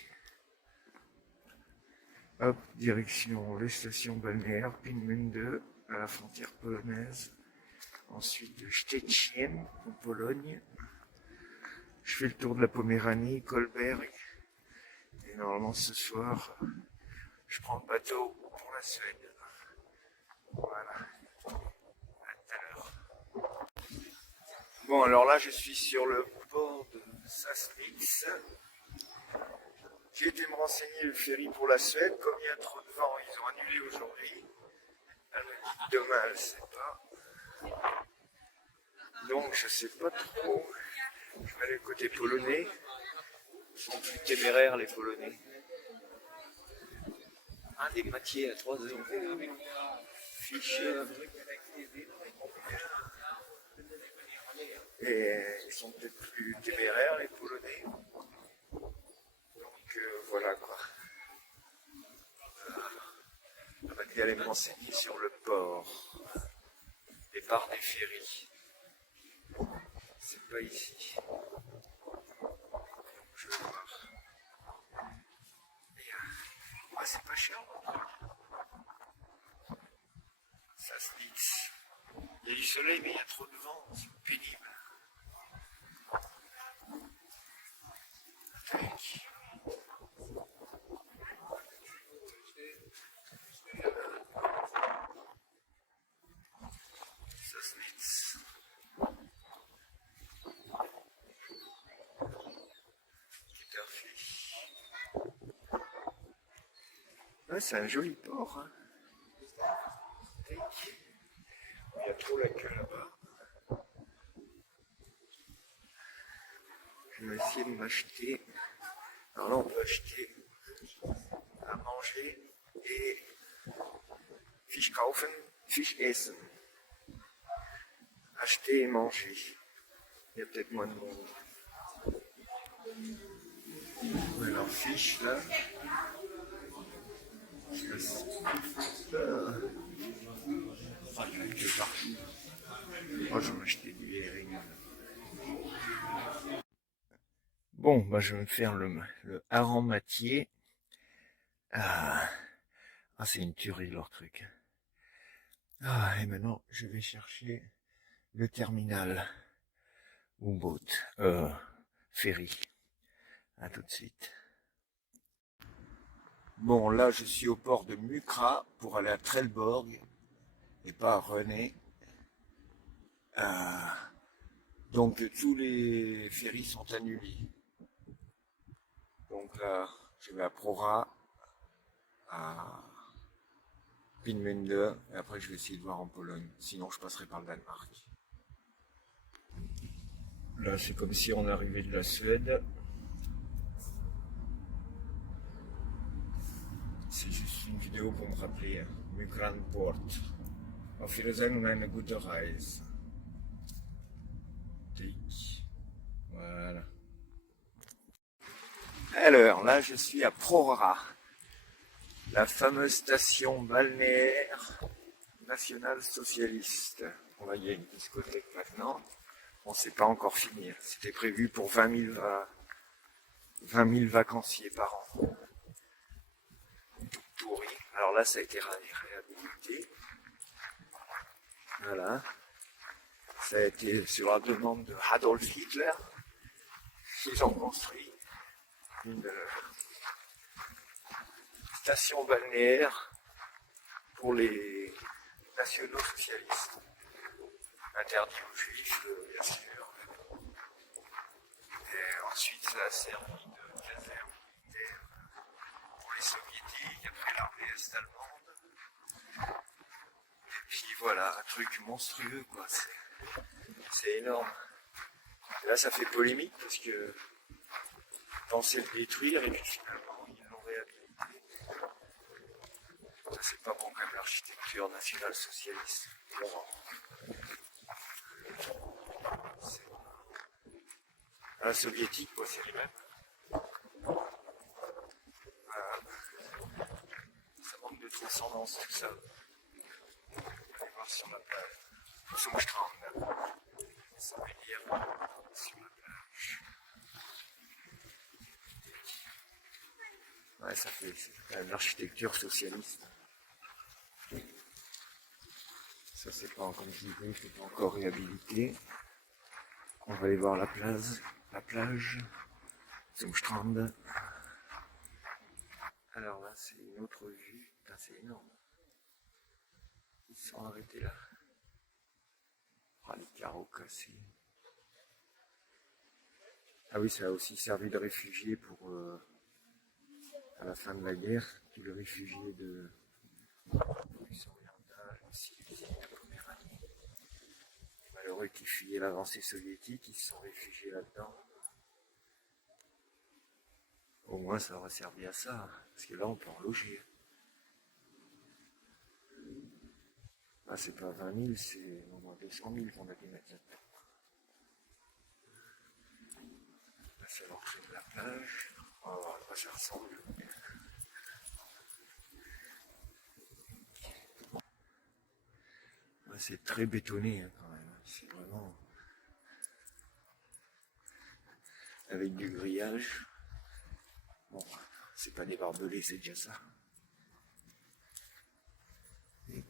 Hop, direction les stations balnéaires, Peenemünde, à la frontière polonaise. Ensuite, de Szczecin, en Pologne. Je fais le tour de la Poméranie, Kolberg. Et normalement, ce soir, je prends le bateau pour la Suède. Voilà. À tout à l'heure. Bon, alors là, je suis sur le port de Sassnitz. J'ai été me renseigner le ferry pour la Suède. Comme il y a trop de vent, ils ont annulé aujourd'hui. Elle me dit que demain, elle ne sait pas. Donc, je ne sais pas trop. Je vais aller côté polonais. Ils sont plus téméraires, les Polonais. Un des matiers à 3 €. Fiche. Et ils sont peut-être plus téméraires, les Polonais. Donc voilà quoi. On va aller me renseigner sur le port. Départ des ferries. C'est pas ici. Je vais voir. Ah, c'est pas cher. Ça se fixe. Il y a du soleil, mais il y a trop de vent. C'est pénible. Tac. Ça se fixe. Ouais, c'est un joli port. Hein. Il y a trop la queue là-bas. Je vais essayer de m'acheter. Alors là, on peut acheter à manger et Fisch kaufen, Fisch essen. Acheter et manger. Il y a peut-être moins de monde. Alors, fiche là. Ah, il y en a que partout. Moi, je vais acheter du herring. Bon, bah, je vais me faire le hareng matier. Ah, c'est une tuerie leur truc. Ah, et maintenant, je vais chercher le terminal. Ou boat. Ferry. À tout de suite. Bon, là, je suis au port de Mukra pour aller à Trelleborg et pas à René. Donc, tous les ferries sont annulés. Donc là, je vais à Prora, à Peenemünde, et après je vais essayer de voir en Pologne. Sinon, je passerai par le Danemark. Là, c'est comme si on arrivait de la Suède. C'est juste une vidéo pour me rappeler. Mukran Port. Auf Wiedersehen und eine gute Reise. Voilà. Alors, là, je suis à Prora. La fameuse station balnéaire nationale socialiste. On va y aller une discothèque maintenant. Bon, c'est pas encore fini. C'était prévu pour 20 000 vacanciers par an. Tout pourri. Alors là, ça a été réhabilité. Voilà. Ça a été sur la demande de Adolf Hitler. Ils ont construit une station balnéaire pour les nationaux socialistes. Interdit aux juifs, bien sûr. Et ensuite, ça a servi de caserne militaire pour les soviétiques, après l'armée est-allemande. Et puis voilà, un truc monstrueux, quoi. C'est énorme. Et là, ça fait polémique parce que pensaient le détruire et puis finalement, ils l'ont réhabilité. Ça, c'est pas bon comme l'architecture nationale socialiste. Bon. À la soviétique, quoi, c'est les mêmes. Voilà. Ça manque de transcendance, tout ça. On va aller voir sur la plage. Zum Strand. Ça veut dire sur la plage. Ouais, ça fait quand même l'architecture socialiste. Ça, c'est pas, comme je disais, c'est pas encore réhabilité. On va aller voir la plage, Zum Strand. Alors là, c'est une autre vue. Putain, c'est énorme. Ils sont arrêtés là. Ah, les carreaux cassés. Ah oui, ça a aussi servi de réfugié pour à la fin de la guerre, tous les réfugiés de Russe orientale, Silésie, de Poméranie. Les malheureux qui fuyaient l'avancée soviétique, ils se sont réfugiés là-dedans. Au moins, ça aura servi à ça, parce que là, on peut en loger. Ah, c'est pas 20 000, c'est au moins 200 000 qu'on a dû mettre là-dedans. Là, c'est l'entrée de la plage. On va voir à quoi ça ressemble. Ouais, c'est très bétonné hein, quand même. C'est vraiment avec du grillage. Bon, c'est pas des barbelés, c'est déjà ça. Et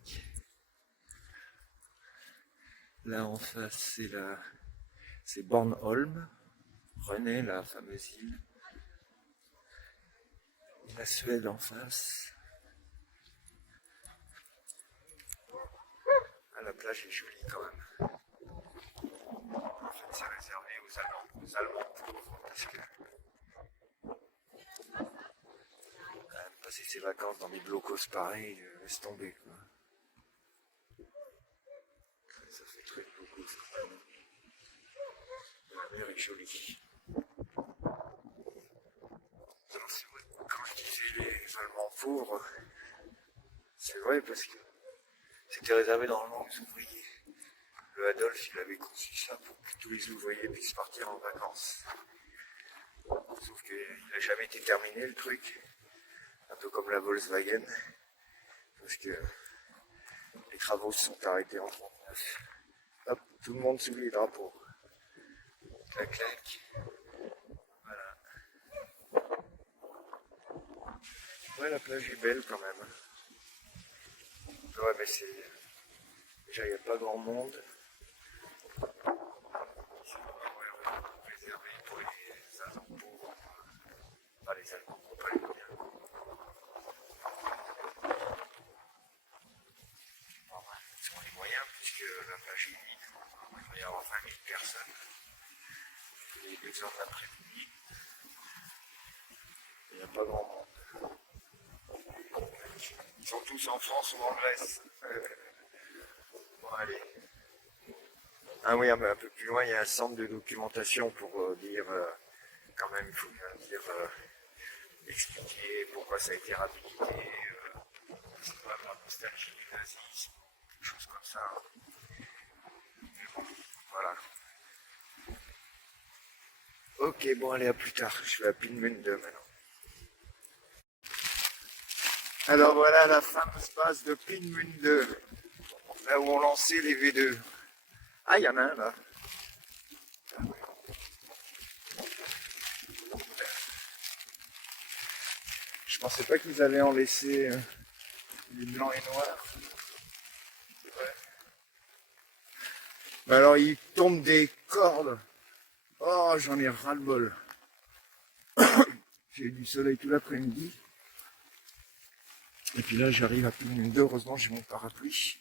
là en face, c'est Bornholm, René, la fameuse île. Et la Suède en face. Ah, la plage est jolie quand même. En fait, c'est réservé aux Allemands pauvres, parce que quand même, passer ses vacances dans des blocos pareils, laisse tomber quoi. Ça fait très beaucoup. La mer est jolie. Quand je disais les Allemands pauvres, c'est vrai parce que c'était réservé normalement aux ouvriers. Le Adolphe, il avait conçu ça pour que tous les ouvriers puissent partir en vacances. Sauf qu'il n'a jamais été terminé le truc. Un peu comme la Volkswagen. Parce que les travaux se sont arrêtés en 1939. Hop, tout le monde sous les drapeaux. Clac, clac. Voilà. Ouais, la plage est belle quand même. Ouais, mais c'est... Déjà, il n'y a pas grand monde. C'est réservé pour les Allemands pauvres. Pas les Allemands, pas les moyens. Ils ont les moyens puisque la plage est vide. Il va y avoir 20 000 personnes. Les 2 heures de l'après-midi. Il n'y a pas grand monde. Ils sont tous en France ou en Grèce. Bon, allez. Ah oui, un peu plus loin, il y a un centre de documentation pour dire, quand même, il faut bien dire, expliquer pourquoi ça a été réhabilité, c'est pas la nostalgie du nazisme, quelque chose comme ça. Voilà. Ok, bon, allez, à plus tard. Je vais à Peenemünde maintenant. Alors voilà la fameuse base de Peenemünde, là où on lançait les V2. Ah, il y en a un là. Je pensais pas qu'ils allaient en laisser les blancs et noirs. Ouais. Mais alors ils tombent des cordes. Oh, j'en ai ras-le-bol. J'ai eu du soleil tout l'après-midi. Et puis là, j'arrive à Peenemünde. Heureusement, j'ai mon parapluie.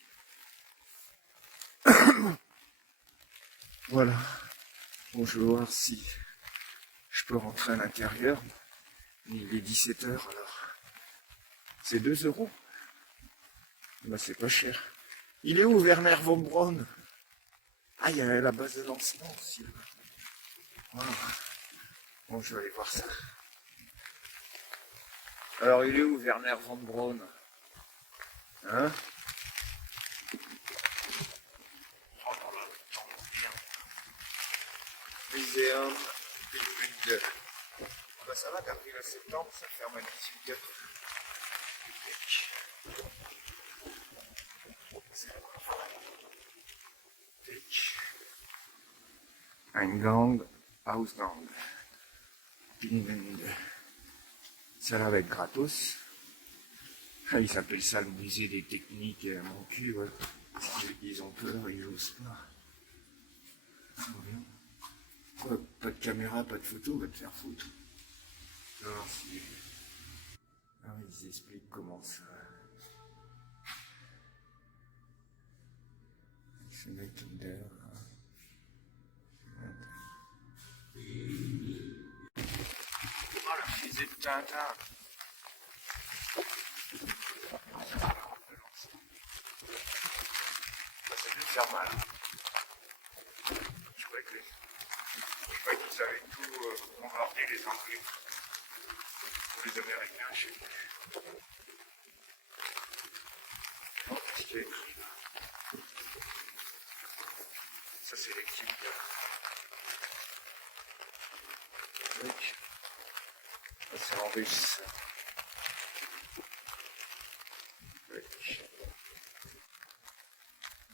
Voilà. Bon, je vais voir si je peux rentrer à l'intérieur. Il est 17 h alors. C'est 2 €. Bah, c'est pas cher. Il est où Werner von Braun? Ah, il y a la base de lancement aussi. Voilà. Bon, je vais aller voir ça. Alors, il est où Werner von Braun? Hein? Muséum pénurie de... Bah ça va, d'avril à septembre, ça ferme à 18h. Eingang, Ausgang. Ça là va être gratos. Ils s'appellent ça le musée des techniques mon cul, ouais. Ils ont peur, ils osent pas. Quoi, pas de caméra, pas de photo, va te faire foutre. Alors, ils expliquent comment ça. C'est le Kinder. Oh la fusée de Tintin. Ça devait faire mal. Je croyais qu'ils avaient tout bombardé les Anglais. Ou les Américains, je sais pas. Non, qu'est-ce qu'il y a écrit là? Ça c'est les Kinder. Oui. C'est en russe. Oui.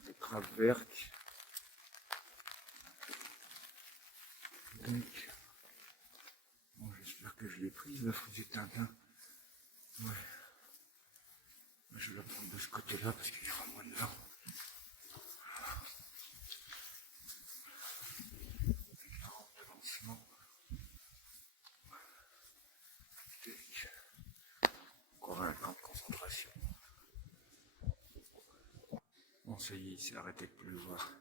Le Kraftwerk. Donc, bon, j'espère que je l'ai prise la fusée de Tintin. Ouais. Je vais la prendre de ce côté-là parce qu'il y aura moins de vent. Encore un camp de concentration. Bon, ça y est, il s'est arrêté de pleuvoir.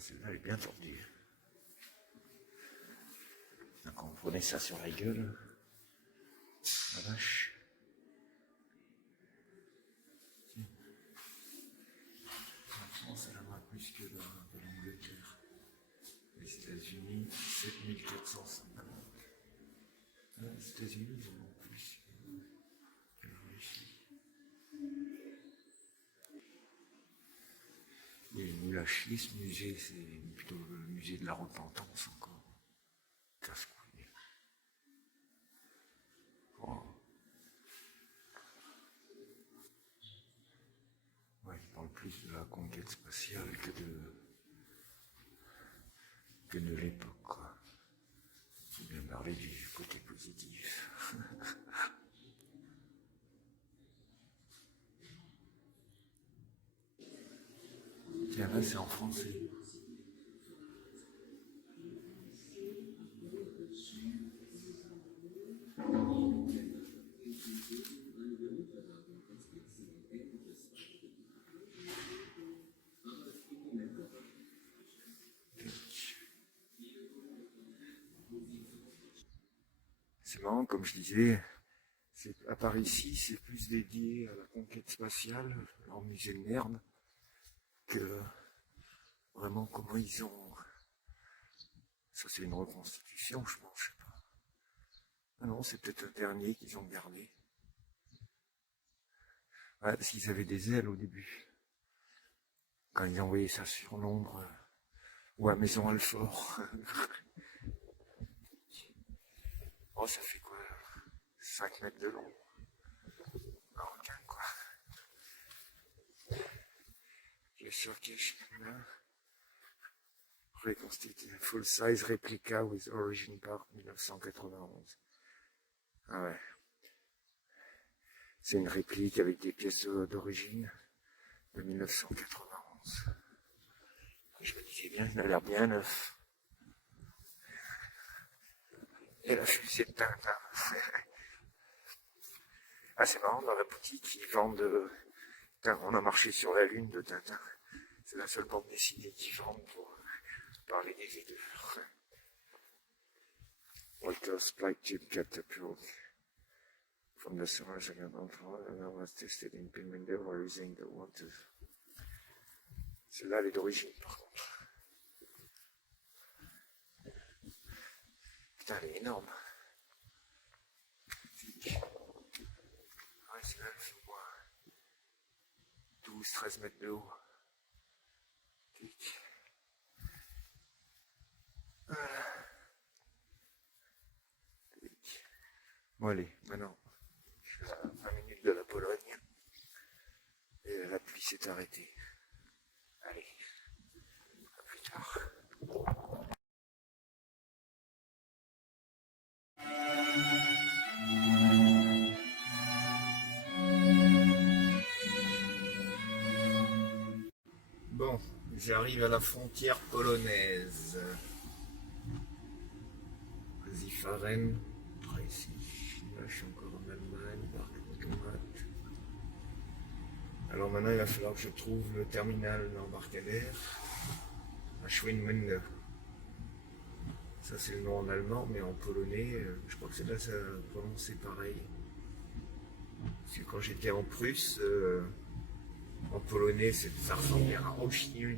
Celle-là, elle est bien tordue. Donc, on prenait ça sur la gueule. La vache. En France, elle en a plus que dans l'Angleterre. Les États-Unis, 7450. Les États-Unis, ils en ont plus que la Russie. Il est nul à chier ce musée, c'est plutôt le musée de la repentance encore. Casse-couille. Oh. Ouais, il parle plus de la conquête spatiale que de l'époque, quoi. Il vient parler du côté positif. Tiens, là, c'est en français. C'est marrant, comme je disais, à part ici, c'est plus dédié à la conquête spatiale, leur musée de merde, que vraiment comment ils ont... Ça c'est une reconstitution, je pense, je sais pas. Ah non, c'est peut-être un dernier qu'ils ont gardé. Ouais, parce qu'ils avaient des ailes au début. Quand ils envoyaient ça sur Londres, ou à Maison Alfort. Oh, ça fait quoi? 5 mètres de long. Un requin, quoi. Le Turkish reconstitué. Full size replica with origin part 1991. Ah ouais. C'est une réplique avec des pièces d'origine de 1991. Je me disais bien, il a l'air bien neuf. Et la fusée de Tintin. Ah, c'est marrant, dans la boutique, ils vendent... on a marché sur la lune de Tintin. C'est la seule bande dessinée qu'ils vendent pour parler des aideurs. Walter's Flight Tube Catapult. From the source of an was tested in Pinwinder while using the water. Celle-là, elle est d'origine, par contre. Putain, elle est énorme. Ouais, celle-là, elle fait quoi? 12-13 mètres de haut. Voilà. Bon allez, maintenant, je suis à 20 minutes de la Pologne et la pluie s'est arrêtée. Allez, à plus tard. Bon, j'arrive à la frontière polonaise. Zifaren, par ici. Là, je suis encore en Allemagne, parc automate. Alors maintenant, il va falloir que je trouve le terminal d'embarcadère à Schwinmünde. Ça, c'est le nom en allemand, mais en polonais, je crois que c'est là ça prononcé pareil. Parce que quand j'étais en Prusse, en polonais, ça ressemblait à Holstein.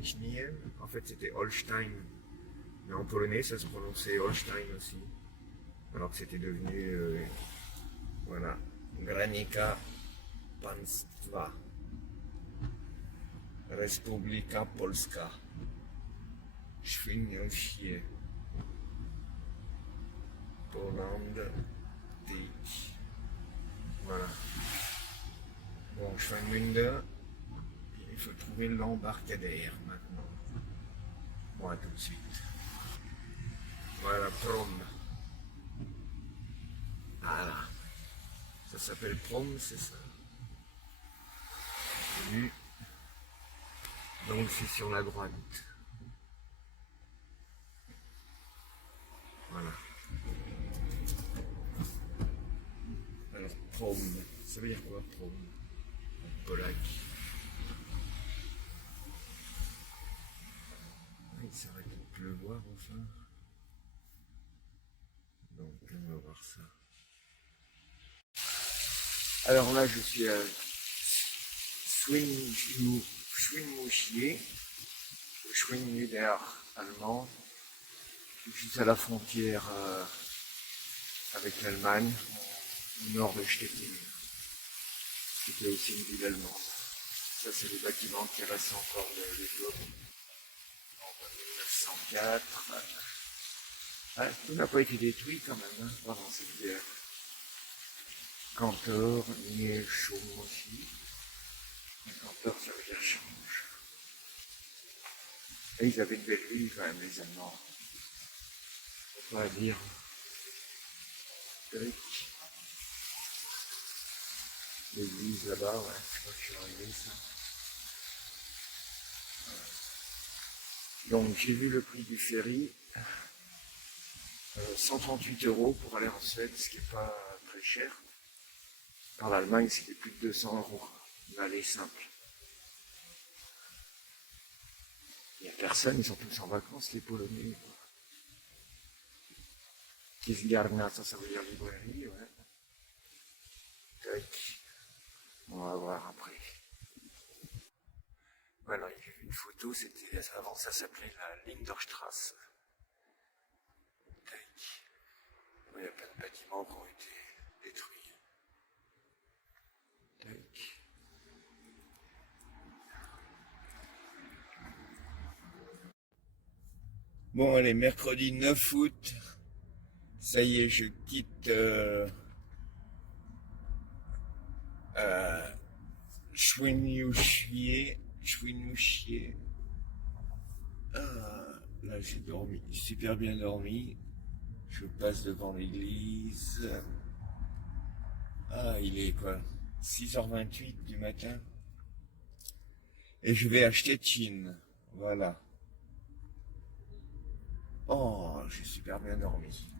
En fait, c'était Holstein. Mais en polonais, ça se prononçait Holstein aussi. Alors que c'était devenu, voilà, Granica Państwa. Republika Polska. Świnoujście. Poland. Voilà. Bon, Schweinmünde. Il faut trouver l'embarcadère maintenant. Bon, à tout de suite. Voilà, Prom. Voilà. Ça s'appelle Prom, c'est ça. Vu. Donc c'est sur la droite. Voilà. Alors Prom, ça veut dire quoi Prom? En polac. Il s'arrête de pleuvoir enfin. Donc on va voir ça. Alors là je suis à Schwinmünde, Schwinmünder allemand, juste à la frontière avec l'Allemagne, au nord de Stettin. C'était aussi une ville allemande. Ça c'est les bâtiments qui restent encore de l'époque. En 1904. Ah, tout n'a pas été détruit quand même, hein, pendant cette guerre. Cantor, Niel, Chaume aussi. Cantor, ça veut dire change. Et ils avaient une belle ville quand même, les Allemands. Faut pas dire. L'église là-bas, ouais, je crois que je suis arrivé ça. Donc j'ai vu le prix du ferry. 138 € pour aller en Suède, ce qui n'est pas très cher. Dans l'Allemagne, c'était plus de 200 €. L'aller simple. Il n'y a personne, ils sont tous en vacances, les Polonais. Kisgarna, ça veut dire librairie, ouais. Tac. On va voir après. Voilà, il y a une photo, c'était avant ça s'appelait la Linderstrasse. Tac. Il y a plein de bâtiments qui ont été détruits. Tac. Bon, allez, mercredi 9 août. Ça y est, je quitte Schwinouchier. Là, j'ai dormi, super bien dormi. Je passe devant l'église. Ah, il est quoi 6h28 du matin. Et je vais acheter Stettin. Voilà. Oh, j'ai super bien dormi.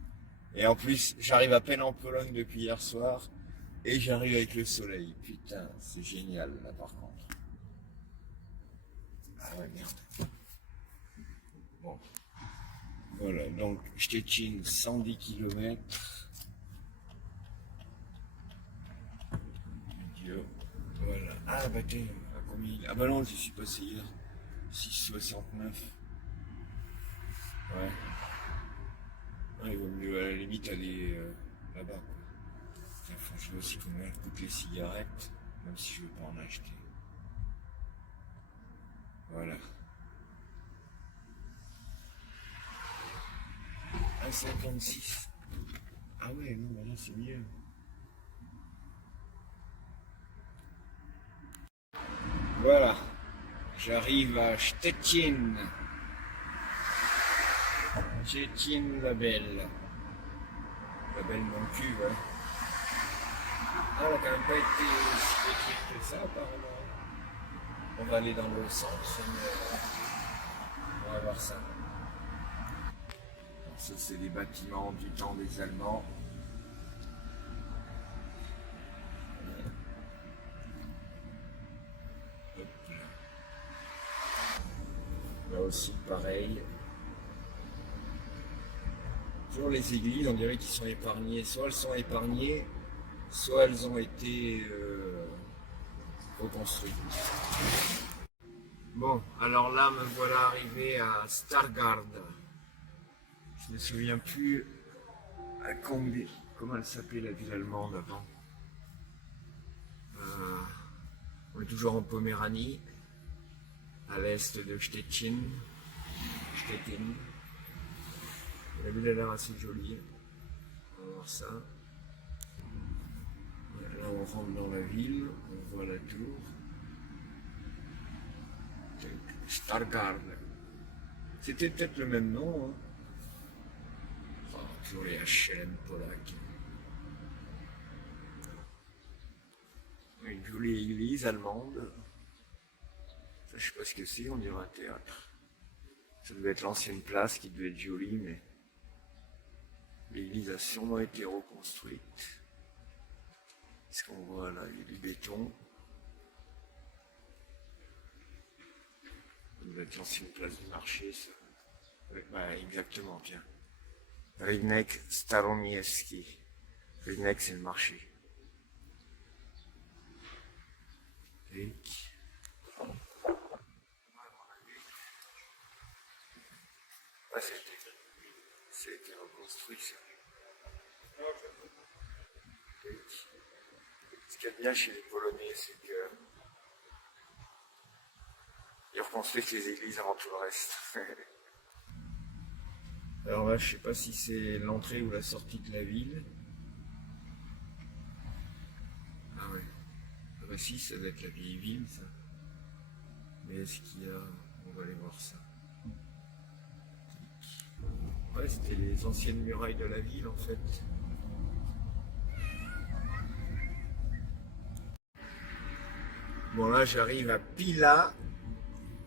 Et en plus, j'arrive à peine en Pologne depuis hier soir. Et j'arrive avec le soleil. Putain, c'est génial là par contre. Ah ouais, merde. Bon. Voilà, donc Stettin, 110 km. Voilà. Ah bah tiens, à combien? Ah bah non, je suis passé hier. 6,69. Ouais. Ouais, il vaut mieux à la limite aller là-bas quoi. Tiens, faut que je vois aussi combien coûtent les cigarettes, même si je veux pas en acheter. Voilà. 1,56. Ah ouais, non, bah là c'est mieux. Voilà, j'arrive à Stettin. Stettin la belle. La belle mon cul, ouais. Ah, elle a quand même pas été si détruite que ça, apparemment. On va aller dans le centre, mais on va voir ça. Ça, c'est des bâtiments du temps des Allemands. Hop là. Là aussi, pareil. Toujours les églises, on dirait qu'ils sont épargnées. Soit elles sont épargnées, soit elles ont été reconstruites. Bon, alors là, me voilà arrivé à Stargard. Je me souviens plus à combien, comment elle s'appelait la ville allemande avant. On est toujours en Poméranie, à l'est de Stettin. La ville a l'air assez jolie. On va voir ça. Là, on rentre dans la ville, on voit la tour. Stargard. C'était peut-être le même nom. Hein. Oh, toujours les HLM polacs. Une jolie église allemande. Ça, je sais pas ce que c'est, on dirait un théâtre. Ça devait être l'ancienne place qui devait être jolie, mais l'église a sûrement été reconstruite. Ce qu'on voit là, il y a du béton. Ça devait être l'ancienne place du marché, ça. Ouais, exactement, tiens. Rybnik Staromiejski. Rybnik, c'est le marché. Ah, c'était reconstruit, ça. Ce qu'il y a de bien chez les Polonais, c'est que ils reconstruisent les églises avant tout le reste. Alors là, je sais pas si c'est l'entrée ou la sortie de la ville. Ah ouais. Ah bah si, ça doit être la vieille ville, ça. Mais est-ce qu'il y a... On va aller voir ça. Ouais, c'était les anciennes murailles de la ville, en fait. Bon, là, j'arrive à Pila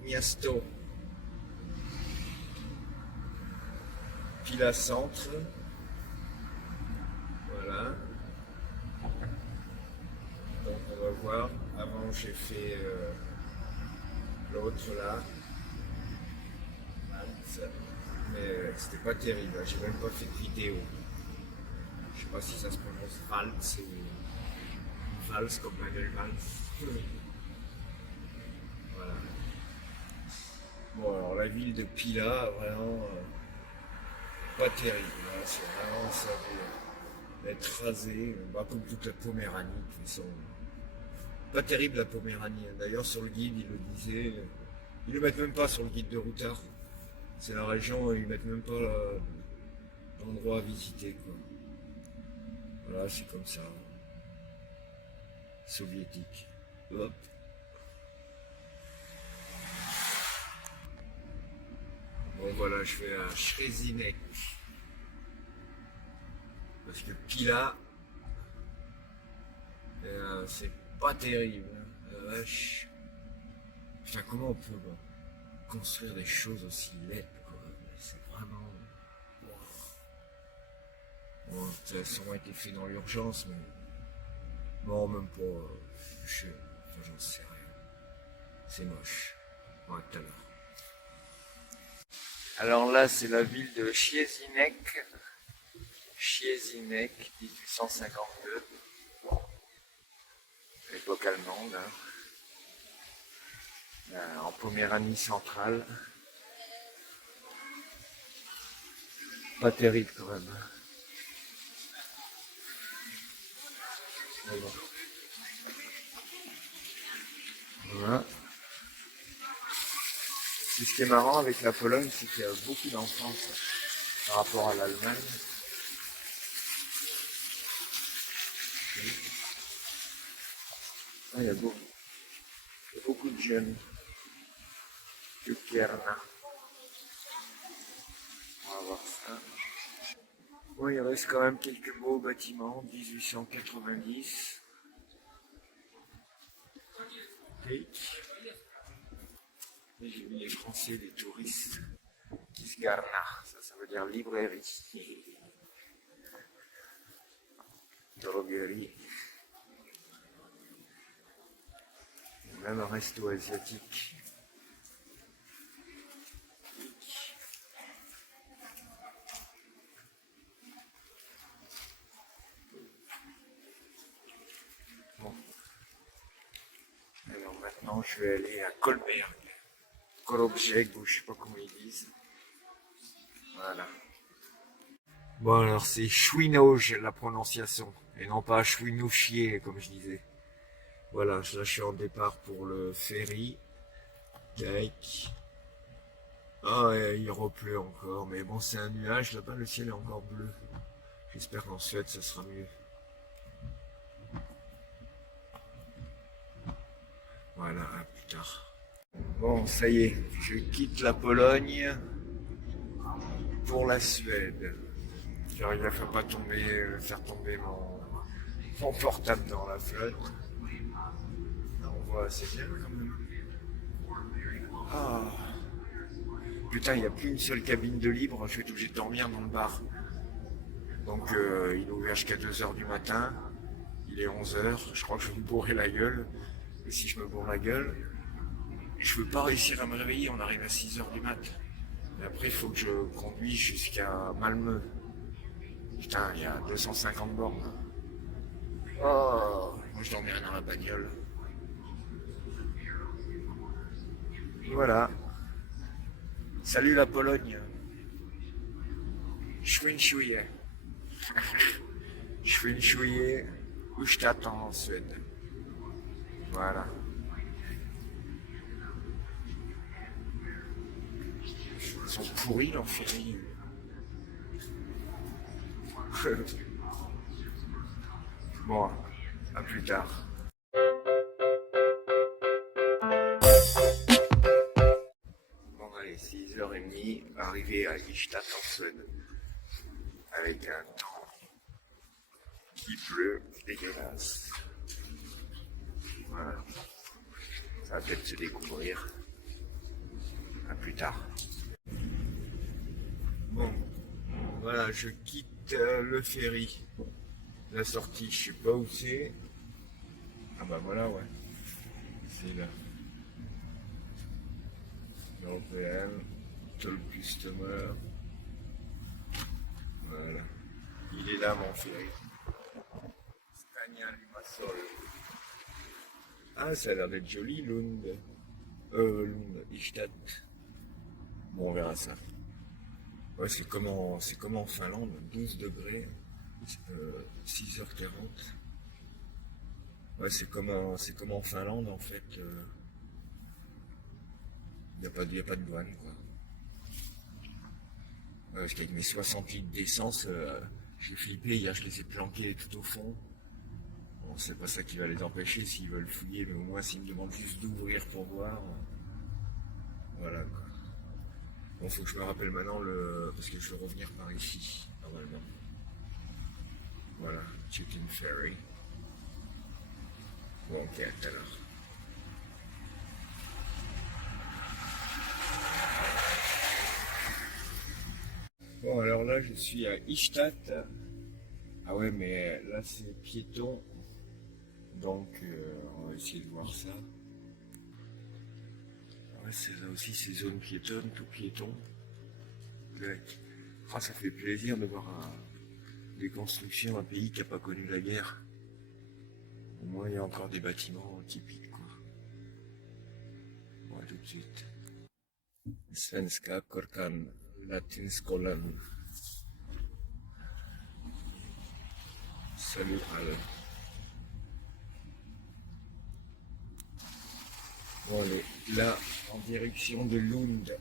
Miasto. Pila Centre. Voilà. Donc, on va voir. Avant, j'ai fait l'autre là. Mais c'était pas terrible. J'ai même pas fait de vidéo. Je sais pas si ça se prononce Valls ou Valls comme Manuel Valls. Voilà. Bon, alors la ville de Pila, vraiment pas terrible. Hein. C'est vraiment ça d'être rasé, bah, comme toute la Poméranie de toute façon. Pas terrible la Poméranie. D'ailleurs, sur le guide, il le disait. Ils le mettent même pas sur le guide de routard. C'est la région, ils mettent même pas l'endroit à visiter, quoi. Voilà, c'est comme ça. Soviétique. Hop. Bon voilà, je vais à Shresinek. Parce que Pila, c'est pas terrible. Hein. La vache. Enfin, comment on peut construire des choses aussi laides, quoi. C'est vraiment... Bon, ça a sûrement été fait dans l'urgence, mais... Non, même pas... j'en sais rien. C'est moche. Ouais, tout à l'heure. Alors là, c'est la ville de Shresinek. Shresinek, 1852. L'époque allemande. Hein. En Poméranie centrale. Pas terrible quand même. Voilà. Et ce qui est marrant avec la Pologne, c'est qu'il y a beaucoup d'enfants par rapport à l'Allemagne. Ah, il y a beaucoup. Il y a beaucoup de jeunes. Jukerna. On va voir ça. Bon, il reste quand même quelques beaux bâtiments, 1890. Et j'ai vu les Français, les touristes. Kisgarna, ça veut dire librairie. Droguerie. Même un resto asiatique. Bon. Alors maintenant, je vais aller à Kolberg. Korobjeg, ou je sais pas comment ils disent. Voilà. Bon, alors c'est Chouinauge la prononciation, et non pas Chouinouchier comme je disais. Voilà, là je suis en départ pour le ferry. Tac. Ah, il repleut encore, mais bon, c'est un nuage, là-bas le ciel est encore bleu. J'espère qu'en Suède ça sera mieux. Voilà, à plus tard. Bon, ça y est, je quitte la Pologne pour la Suède. Car il ne faut pas faire tomber mon portable dans la flotte. On voit assez bien quand même. Ah. Putain, il n'y a plus une seule cabine de libre, je vais être obligé de dormir dans le bar. Donc il est ouvert jusqu'à 2h du matin. Il est 11h, je crois que je vais me bourrer la gueule. Et si je me bourre la gueule, je ne veux pas réussir à me réveiller, on arrive à 6h du mat. Et après, il faut que je conduise jusqu'à Malmö. Putain, il y a 250 bornes. Oh, moi je dormirai dans la bagnole. Voilà. Salut la Pologne. Schwinschouye. Schwinschouye, où je t'attends en Suède. Voilà. Ils sont pourris leurs ferries. Bon, à plus tard. Bon, allez, 6h30, arrivé à Ystad en Suède. Avec un temps qui pleut dégueulasse. Voilà. Ça va peut-être se découvrir. À plus tard. Bon, voilà, je quitte le ferry. La sortie, je sais pas où c'est. Ah bah voilà, ouais. C'est là. Européenne, Toll Customer. Voilà. Il est là, mon ferry. Stania Limassol. Ah, ça a l'air d'être joli, Lund. Lund, Ystad. Bon, on verra ça. Ouais, c'est comme en Finlande, 12 degrés, 6h40. Ouais, c'est comme en Finlande, en fait. Il n'y a pas de douane, quoi. Ouais, parce qu'avec mes 60 litres d'essence, j'ai flippé, hier je les ai planqués tout au fond. Bon, c'est pas ça qui va les empêcher s'ils veulent fouiller, mais au moins s'ils me demandent juste d'ouvrir pour voir. Voilà, quoi. Bon, faut que je me rappelle maintenant parce que je vais revenir par ici, normalement. Voilà, Chicken Ferry. Bon, ok, à tout à l'heure. Bon, alors là, je suis à Ystad. Ah ouais, mais là, c'est piéton. Donc, on va essayer de voir ça. Ouais, c'est là aussi, c'est zone piétonne, tout piéton. Ouais. Ah, ça fait plaisir de voir des constructions, un pays qui n'a pas connu la guerre. Au moins, il y a encore des bâtiments typiques, quoi. Bon, tout de suite. Svenska Korkan Latinskolan. Salut Al. Bon, allez, là, en direction de Lund.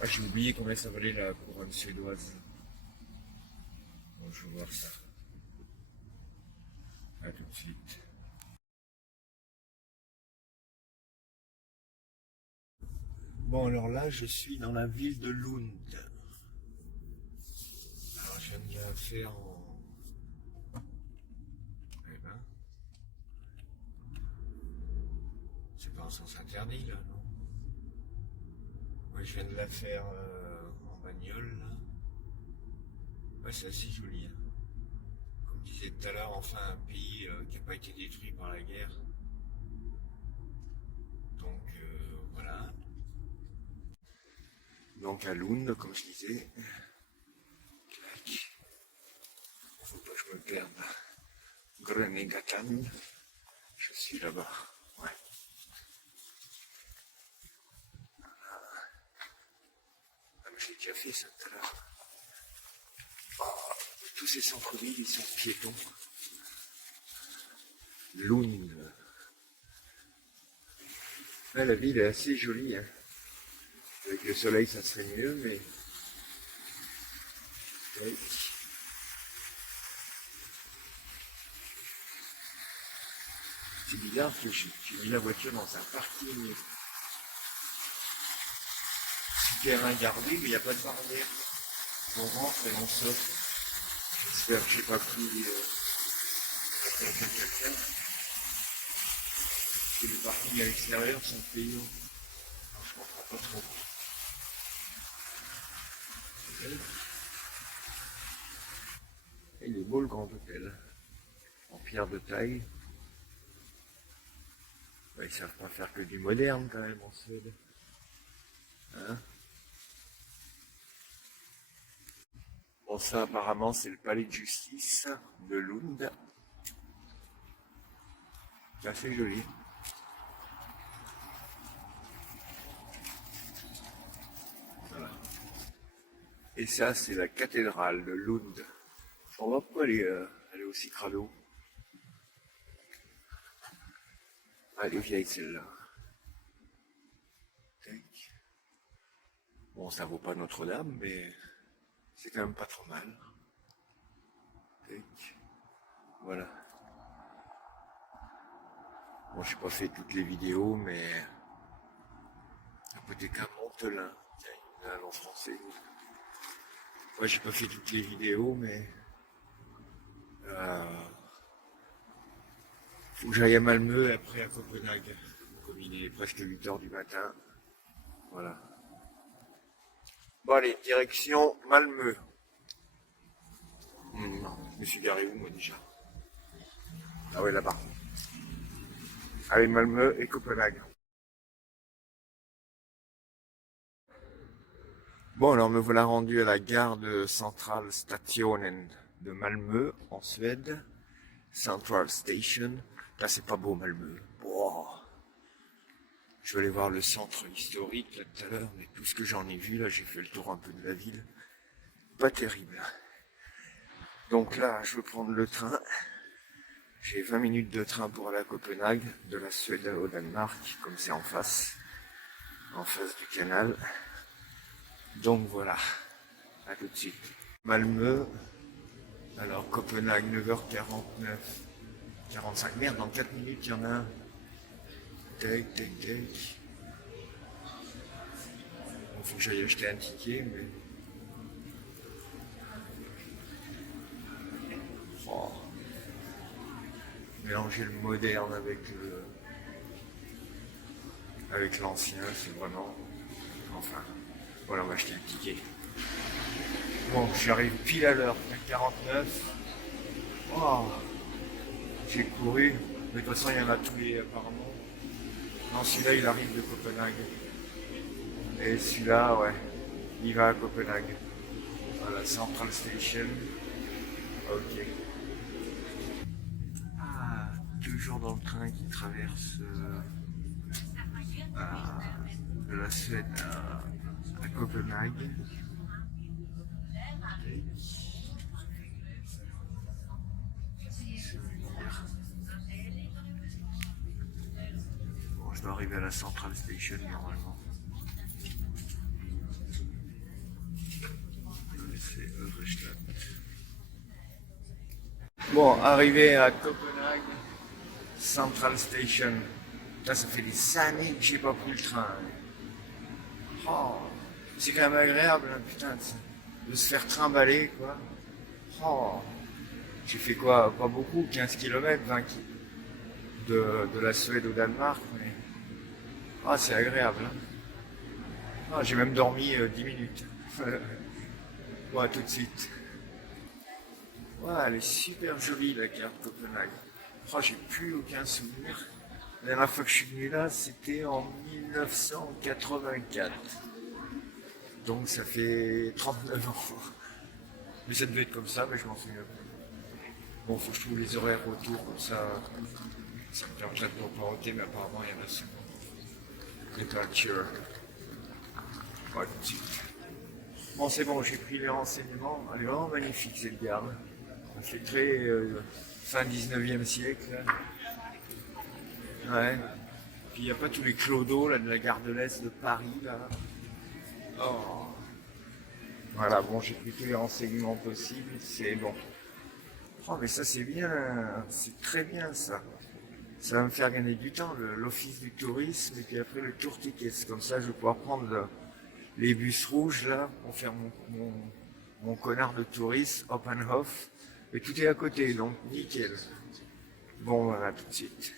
Ah, j'ai oublié combien ça valait la couronne suédoise. Bon, je vais voir ça. À tout de suite. Bon, alors là, je suis dans la ville de Lund. Alors, je viens de bien faire en... Eh ben, c'est pas un sens interdit, là, non? Moi, je viens de la faire en bagnole, là. Ouais, c'est assez joli, hein. Comme je disais tout à l'heure, enfin, un pays qui n'a pas été détruit par la guerre. Donc, voilà. Donc, à Lund, comme je disais. Faut pas que je me perde. Grönegatan. Je suis là-bas. Ouais. Ah, mais j'ai déjà fait ça tout à l'heure. Oh, tous ces centres-villes, ils sont piétons. Lund. Ouais, la ville est assez jolie, hein. Avec le soleil, ça serait mieux, mais... Ouais. C'est bizarre que j'ai mis la voiture dans un parking super regardé, mais il n'y a pas de barrière. On rentre et on sort. J'espère que je n'ai pas pris quelqu'un. Parce que les parkings à l'extérieur sont payants. Alors, je comprends pas trop. Et il est beau le grand hôtel. En pierre de taille. Ouais, ils savent pas faire que du moderne quand même en Suède. Hein? Bon, ça apparemment c'est le palais de justice de Lund. C'est assez joli. Voilà. Et ça c'est la cathédrale de Lund. On va pas aller, aller aussi crado. Elle est vieille celle-là. Bon, ça vaut pas Notre-Dame, mais c'est quand même pas trop mal. Voilà. Bon, j'ai pas fait toutes les vidéos, mais Apothéca Montelin. Tiens, il y a en français. Moi, j'ai pas fait toutes les vidéos, mais faut que j'aille à Malmö et après à Copenhague. Comme il est presque 8 heures du matin. Voilà. Bon, allez, direction Malmö. Je me suis garé où, moi, déjà? Ah ouais, là-bas. Allez, Malmö et Copenhague. Bon, alors me voilà rendu à la gare de Central Stationen de Malmö, en Suède. Central Station. Là, c'est pas beau, Malmö. Wow. Je vais aller voir le centre historique, là, tout à l'heure, mais tout ce que j'en ai vu, là, j'ai fait le tour un peu de la ville. Pas terrible. Donc là, je vais prendre le train. J'ai 20 minutes de train pour aller à Copenhague, de la Suède au Danemark, comme c'est en face du canal. Donc voilà, à tout de suite. Malmö, alors Copenhague 9h49, 45, merde, dans 4 minutes il y en a un. Tac, tac, tac. Bon, faut que j'aille acheter un ticket, mais... Oh. Mélanger le moderne avec l'ancien, c'est vraiment... Enfin, voilà, on va acheter un ticket. Bon, j'arrive pile à l'heure, 49. Oh, j'ai couru. Mais de toute façon, il y en a tous les apparemment. Non, celui-là, il arrive de Copenhague. Et celui-là, ouais, il va à Copenhague. Voilà, Central Station. Ok. Ah, toujours dans le train qui traverse de la Suède à Copenhague. Bon, je dois arriver à la Central Station normalement. C'est Eurestadt. Bon, arrivé à Copenhague, Central Station. Là, ça fait des années que j'ai pas pris le train. Oh, c'est quand même agréable, hein, putain, de se faire trimballer, quoi. Oh, j'ai fait quoi? Pas beaucoup, 15 km, 20 km de la Suède au Danemark, mais ah, c'est agréable, hein. Ah, j'ai même dormi 10 minutes. Ouais, tout de suite. Ouais, elle est super jolie la carte Copenhague. Oh, j'ai plus aucun souvenir. La dernière fois que je suis venu là, c'était en 1984. Donc ça fait 39 ans. Mais ça devait être comme ça, mais je m'en souviens plus. Bon, faut que je trouve les horaires autour, comme ça me permettrait de me paroter, mais apparemment il y en a souvent. Departure. Ouais, tout de suite. Bon, c'est bon, j'ai pris les renseignements. Elle est vraiment magnifique cette gare. Ça fait très fin 19e siècle. Ouais. Puis il n'y a pas tous les clodos là, de la gare de l'Est de Paris là. Oh. Voilà, bon, j'ai pris tous les renseignements possibles. C'est bon. Oh, mais ça c'est bien, c'est très bien ça. Ça va me faire gagner du temps, l'office du tourisme, et puis après le tour tickets. Comme ça, je vais pouvoir prendre les bus rouges là pour faire mon connard de touriste, Oppenhof. Et tout est à côté, donc nickel. Bon, voilà, tout de suite.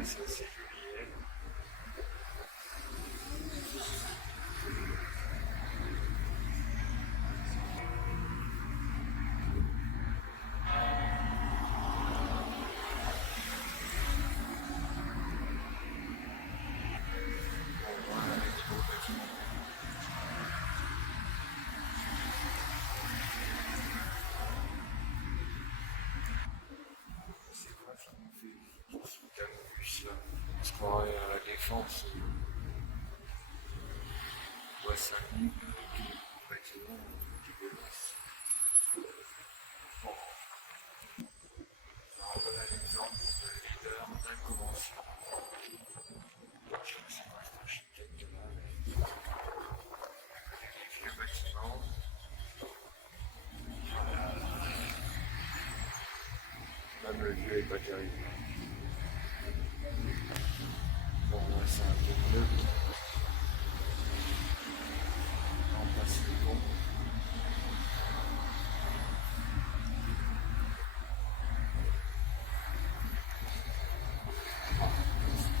Ah, ça, c'est joli, hein. C'est quoi ça qu'on fait? Ce putain de bus là. On se croirait à la défense. Ouais, ça bâtiment dégueulasse. Bon, alors voilà l'exemple de leader d'inconvention. Je sais pas si c'est un architecte là, mais les vieux bâtiments. Même le vieux est pas terrible. Bon, là c'est un peu mieux. Non, pas si bon.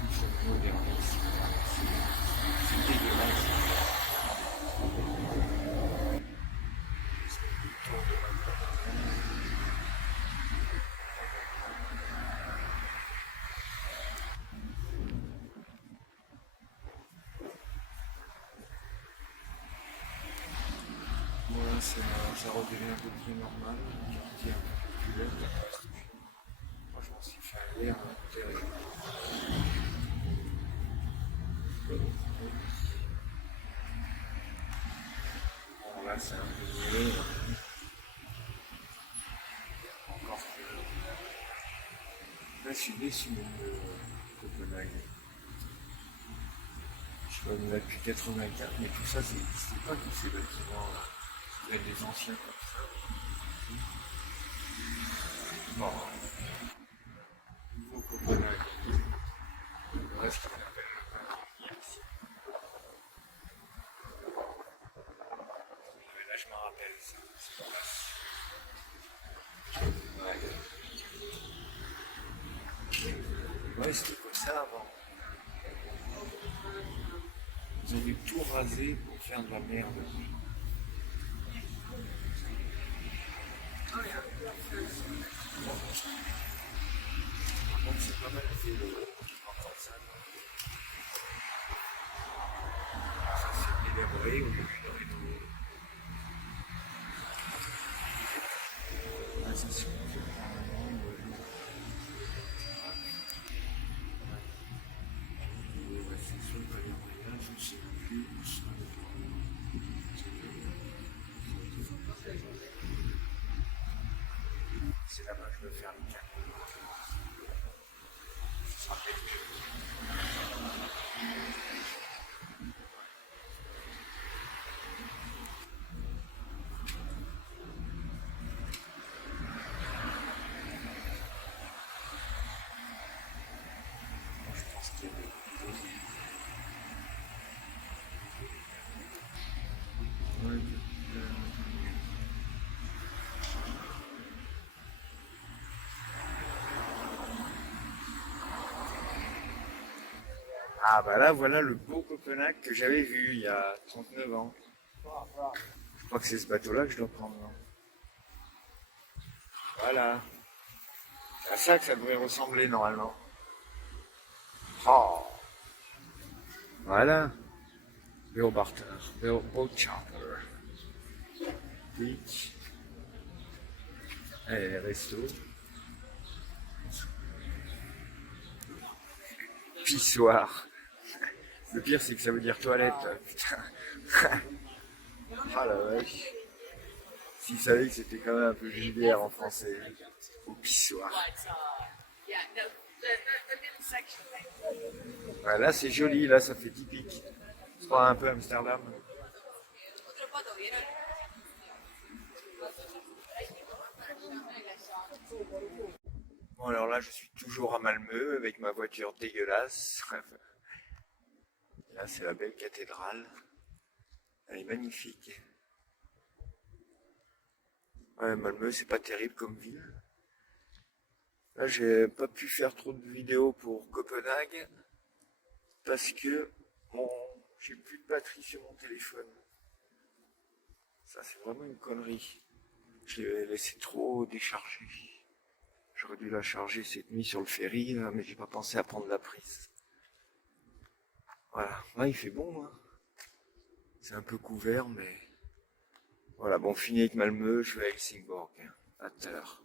Il faut moderniser. C'est dégueulasse. C'est le tour de la. Voilà, ça redevient un peu plus normal. Le quartier un peu plus populaire. Moi, je m'en suis fait un l'air terrible. Bon, là, c'est un peu mieux. Encore que. Là, je suis déçu de Copenhague. Je suis venu là depuis 84, mais tout ça, c'est pas tous ces bâtiments là. Il y a des anciens comme ça. Bon, nouveau Copenhague. Le reste, il appelle le Paris ici. Là, je m'en rappelle, ça. C'est pas ouais, c'était comme ça avant. Ils ont dû tout raser pour faire de la merde. Donc c'est pas mal fait encore ça. Ça c'est délabré au lieu de rénover. Ah, c'est sûr que c'est sûr que les voyages, je sais plus où ça. de faire les câbles. Ce sera peut-être mieux. Je pense qu'il y a des ouais, ah bah là voilà le beau Copenhague que j'avais vu il y a 39 ans. Je crois que c'est ce bateau-là que je dois prendre. Non, voilà. C'est à ça que ça devrait ressembler normalement. Oh, voilà. Beobarter, Boat Charter. Beach. Et resto. Pissoir. Le pire c'est que ça veut dire toilette. Putain. Ah la vache. S'ils savaient que c'était quand même un peu vulgaire en français. Au pissoir. Ouais, là c'est joli, là ça fait typique. C'est pas un peu Amsterdam. Bon alors là je suis toujours à Malmö avec ma voiture dégueulasse. Là c'est la belle cathédrale. Elle est magnifique. Ouais, Malmö c'est pas terrible comme ville. Là j'ai pas pu faire trop de vidéos pour Copenhague parce que bon, j'ai plus de batterie sur mon téléphone. Ça c'est vraiment une connerie. Je l'ai laissé trop décharger. J'aurais dû la charger cette nuit sur le ferry, là, mais j'ai pas pensé à prendre la prise. Voilà, là il fait bon, hein. C'est un peu couvert, mais voilà, bon, fini avec Malmö, je vais à Helsingborg. À tout à l'heure.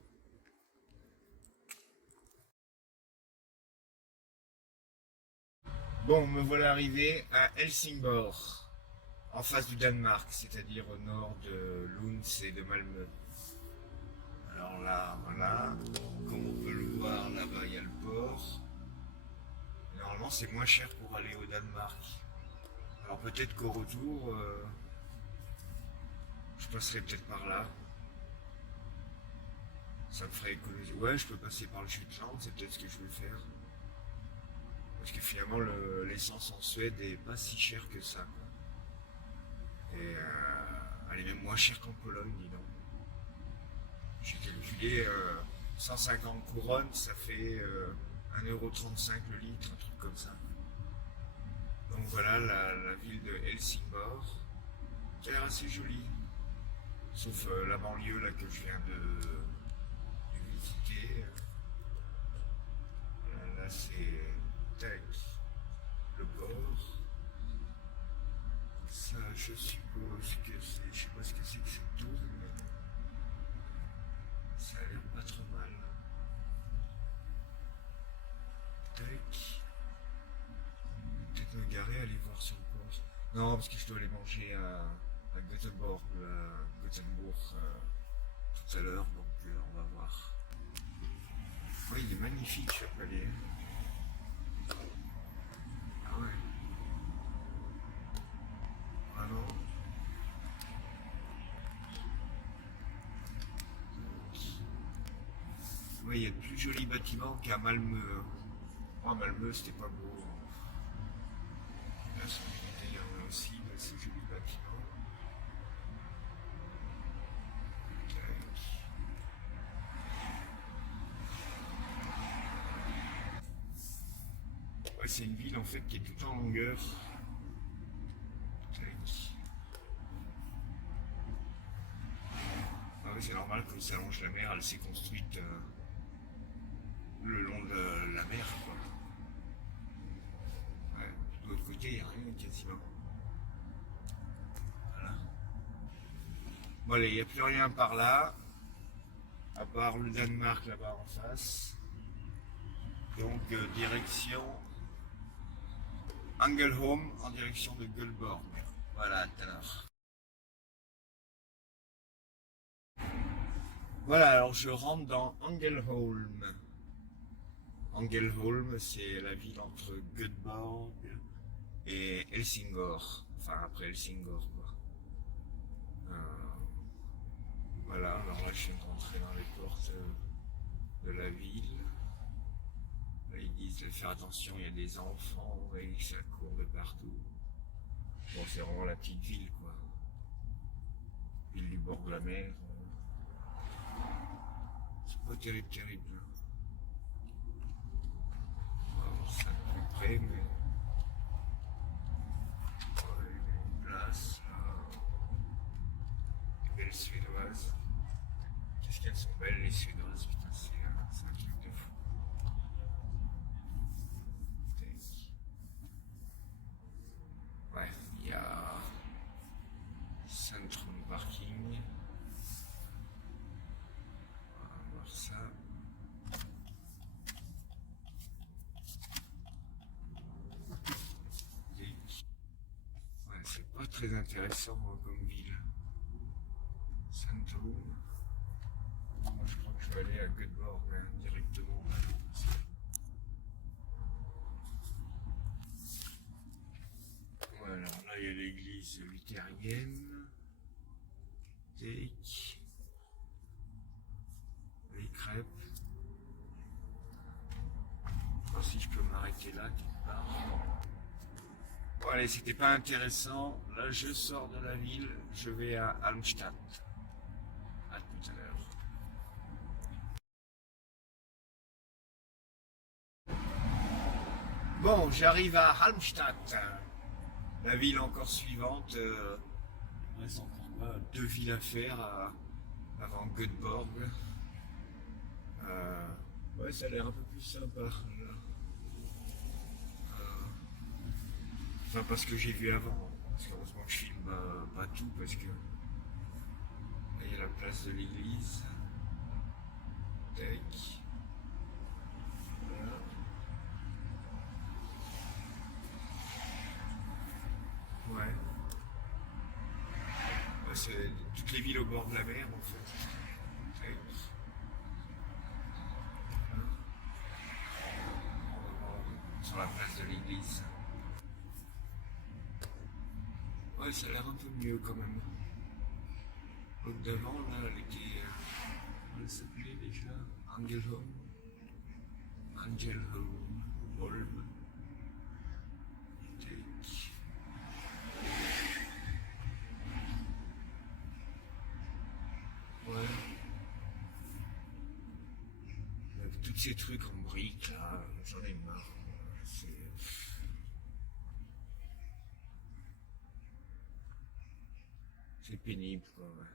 Bon, me voilà arrivé à Helsingborg, en face du Danemark, c'est-à-dire au nord de Lund et de Malmö. Alors là, voilà, comme on peut le voir, là-bas il y a le port. Normalement c'est moins cher pour aller au Danemark. Alors peut-être qu'au retour, je passerai peut-être par là. Ça me ferait économiser. Ouais, je peux passer par le Jutland, c'est peut-être ce que je vais faire. Parce que finalement l'essence en Suède est pas si chère que ça, quoi. Et elle est même moins chère qu'en Pologne, dis donc. J'ai calculé 150 couronnes, ça fait 1,35 € le litre, un truc comme ça. Donc voilà la ville de Helsingborg, qui a l'air assez jolie. Sauf la banlieue là que je viens de visiter. Là c'est tac, le port. Ça je suppose que c'est. Je sais pas ce que c'est que cette tour, mais ça a l'air pas trop mal. Tac. Peut-être me garer, aller voir sur le port. Non, parce que je dois aller manger à Göteborg, tout à l'heure, donc on va voir. Oui, il est magnifique ce palais. Ah ouais. Vraiment. Oui, il y a de plus jolis bâtiments qu'à Malmö. Moi, Malmö, c'était pas beau. Là, il y en a aussi de ces jolis bâtiments. Ouais, c'est une ville en fait qui est tout en longueur. Ah oui, c'est normal que ça longe la mer, elle s'est construite le long de la mer, quoi. Ouais. De l'autre côté, il n'y a rien quasiment. Voilà. Bon allez, il n'y a plus rien par là, à part le Danemark là-bas en face. Donc direction Angelholm en direction de Gullborg. Voilà, tout à l'heure. Voilà, alors je rentre dans Ängelholm. Ängelholm, c'est la ville entre Göteborg et Helsingør. Enfin, après Helsingør, quoi. Euh, voilà, alors là, je viens de rentrer dans les portes de la ville. Là, ils disent de faire attention, il y a des enfants et ça court de partout. Bon, c'est vraiment la petite ville, quoi. Ville du bord de la mer. C'est pas terrible, terrible. Alors, c'est un peu près, mais. Ouais, une place. Belle suédoise. Qu'est-ce qu'elles sont belles, les suédoises, putain, c'est un truc de fou. Bref, il y a Centrum Parking. On va voir ça. Ouais, c'est pas très intéressant comme ville. Centrum. Moi, je crois que je vais aller à Göteborg directement. Voilà, là il y a l'église luthérienne. Take. Les crêpes. Alors, si je peux m'arrêter là quelque part. Bon, allez, c'était pas intéressant. Là, je sors de la ville, je vais à Halmstad. À tout à l'heure. Bon, j'arrive à Halmstad, la ville encore suivante. Il reste encore pas 2 villes à faire avant Göteborg. Ouais, ça a l'air un peu plus sympa. Là. Enfin, parce que j'ai vu avant. Parce qu'heureusement que je filme pas tout, parce que là, il y a la place de l'église. Tac. Voilà. Ouais. Ouais, c'est toutes les villes au bord de la mer, en fait. Tac. Sur la place de l'église. Ouais, ça a l'air un peu mieux quand même. L'autre d'avant, là, elle était. Elle s'appelait déjà Ängelholm. Ängelholm. Holm. Tac. Ouais. Avec tous ces trucs en briques, là, j'en ai marre. C'est pénible, quoi. Ouais.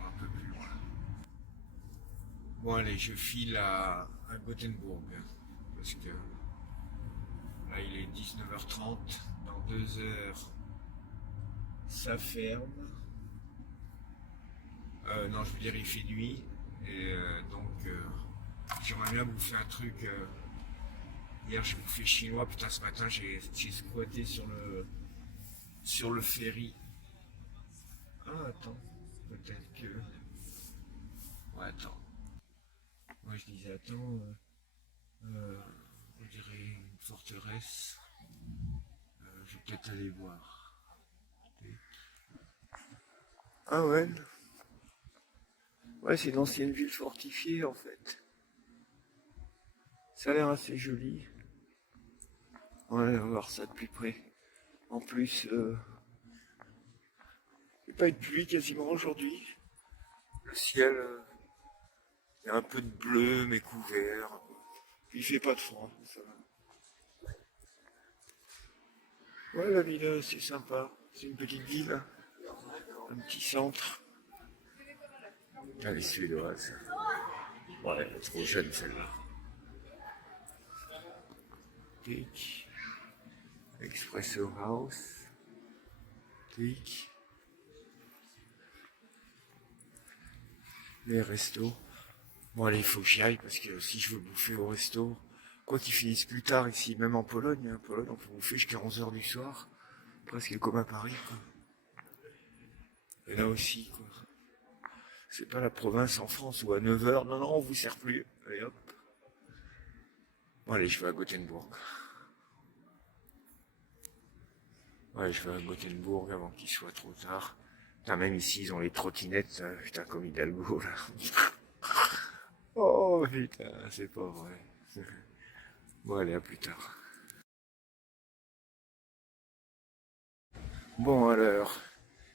Un peu plus loin. Bon, allez, je file à Gothenburg. Parce que là, il est 19h30. Dans 2 heures, ça ferme. Non, je veux dire, il fait nuit. Et donc, j'aimerais bien bouffer un truc. Hier, j'ai bouffé chinois. Putain, ce matin, j'ai squatté sur le ferry. Ah, attends. Peut-être que. Ouais, attends. Moi, je disais, attends. On dirait une forteresse. Je vais peut-être aller voir. Ah ouais. Ouais, c'est une ancienne ville fortifiée en fait. Ça a l'air assez joli. Ouais, on va voir ça de plus près. En plus, il n'y a pas eu de pluie quasiment aujourd'hui. Le ciel, il y a un peu de bleu mais couvert. Il fait pas de froid. Ça va. Ouais, la ville, c'est sympa. C'est une petite ville. Un petit centre. Ah, les Suédoises. Ouais, elle est trop jeune celle-là. Tic. Expresso House. Tic. Les restos. Bon allez, il faut que j'y aille parce que si je veux bouffer au resto, quoi qu'ils finissent plus tard ici, même en Pologne, on peut bouffer jusqu'à 11h du soir. Presque comme à Paris, quoi. Et là aussi, quoi. C'est pas la province en France où à 9 h, non, non, on vous sert plus. Allez hop. Bon, allez, je vais à Gothenburg. Ouais, je vais à Gothenburg avant qu'il soit trop tard. Putain, même ici, ils ont les trottinettes, putain, comme Hidalgo, là. Oh, putain, c'est pas vrai. Bon, allez, à plus tard. Bon, alors,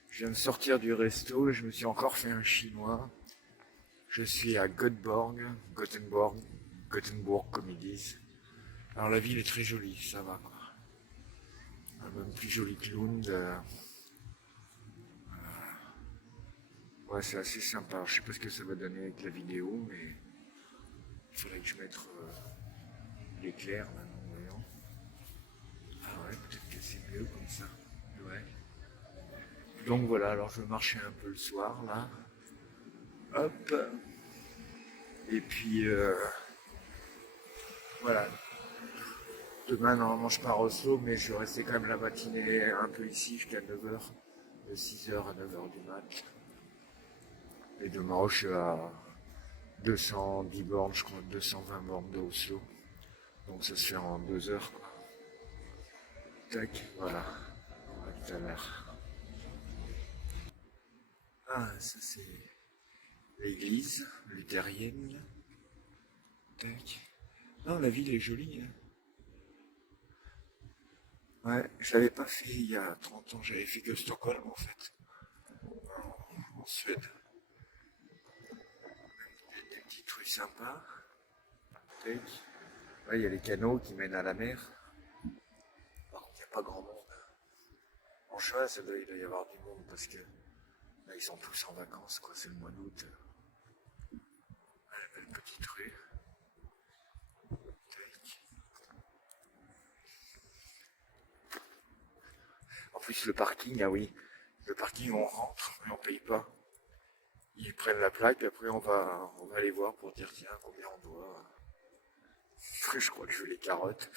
je viens de sortir du resto, je me suis encore fait un chinois. Je suis à Gothenburg, comme ils disent. Alors, la ville est très jolie, ça va, quoi. Même plus jolie que Lund. Ouais, c'est assez sympa. Je sais pas ce que ça va donner avec la vidéo, mais il faudrait que je mette l'éclair maintenant, voyons. Ah ouais, peut-être que c'est mieux comme ça. Ouais. Donc voilà, alors je vais marcher un peu le soir là. Hop. Et puis voilà. Demain normalement je pars au Oslo, mais je vais rester quand même la matinée un peu ici jusqu'à 9 h. De 6 h à 9 h du mat. Et demain je suis à 210 bornes, je crois, 220 bornes de Oslo. Donc ça se fait en 2 heures, quoi. Tac, voilà. À tout à l'heure. Ah, ça c'est l'église luthérienne. Tac. Non, la ville est jolie, hein. Ouais, je l'avais pas fait il y a 30 ans, j'avais fait que Stockholm en fait, en Suède. Des petites rues sympas. Tac. Là, il y a les canaux qui mènent à la mer. Par contre, il n'y a pas grand monde. En chemin, il doit y avoir du monde parce que là, ils sont tous en vacances, quoi. C'est le mois d'août. Belle petite rue. Tac. En plus, le parking, ah oui, le parking, on rentre, mais on paye pas. Ils prennent la plaque, et après on va aller voir pour dire tiens combien on doit. Je crois que je veux les carottes.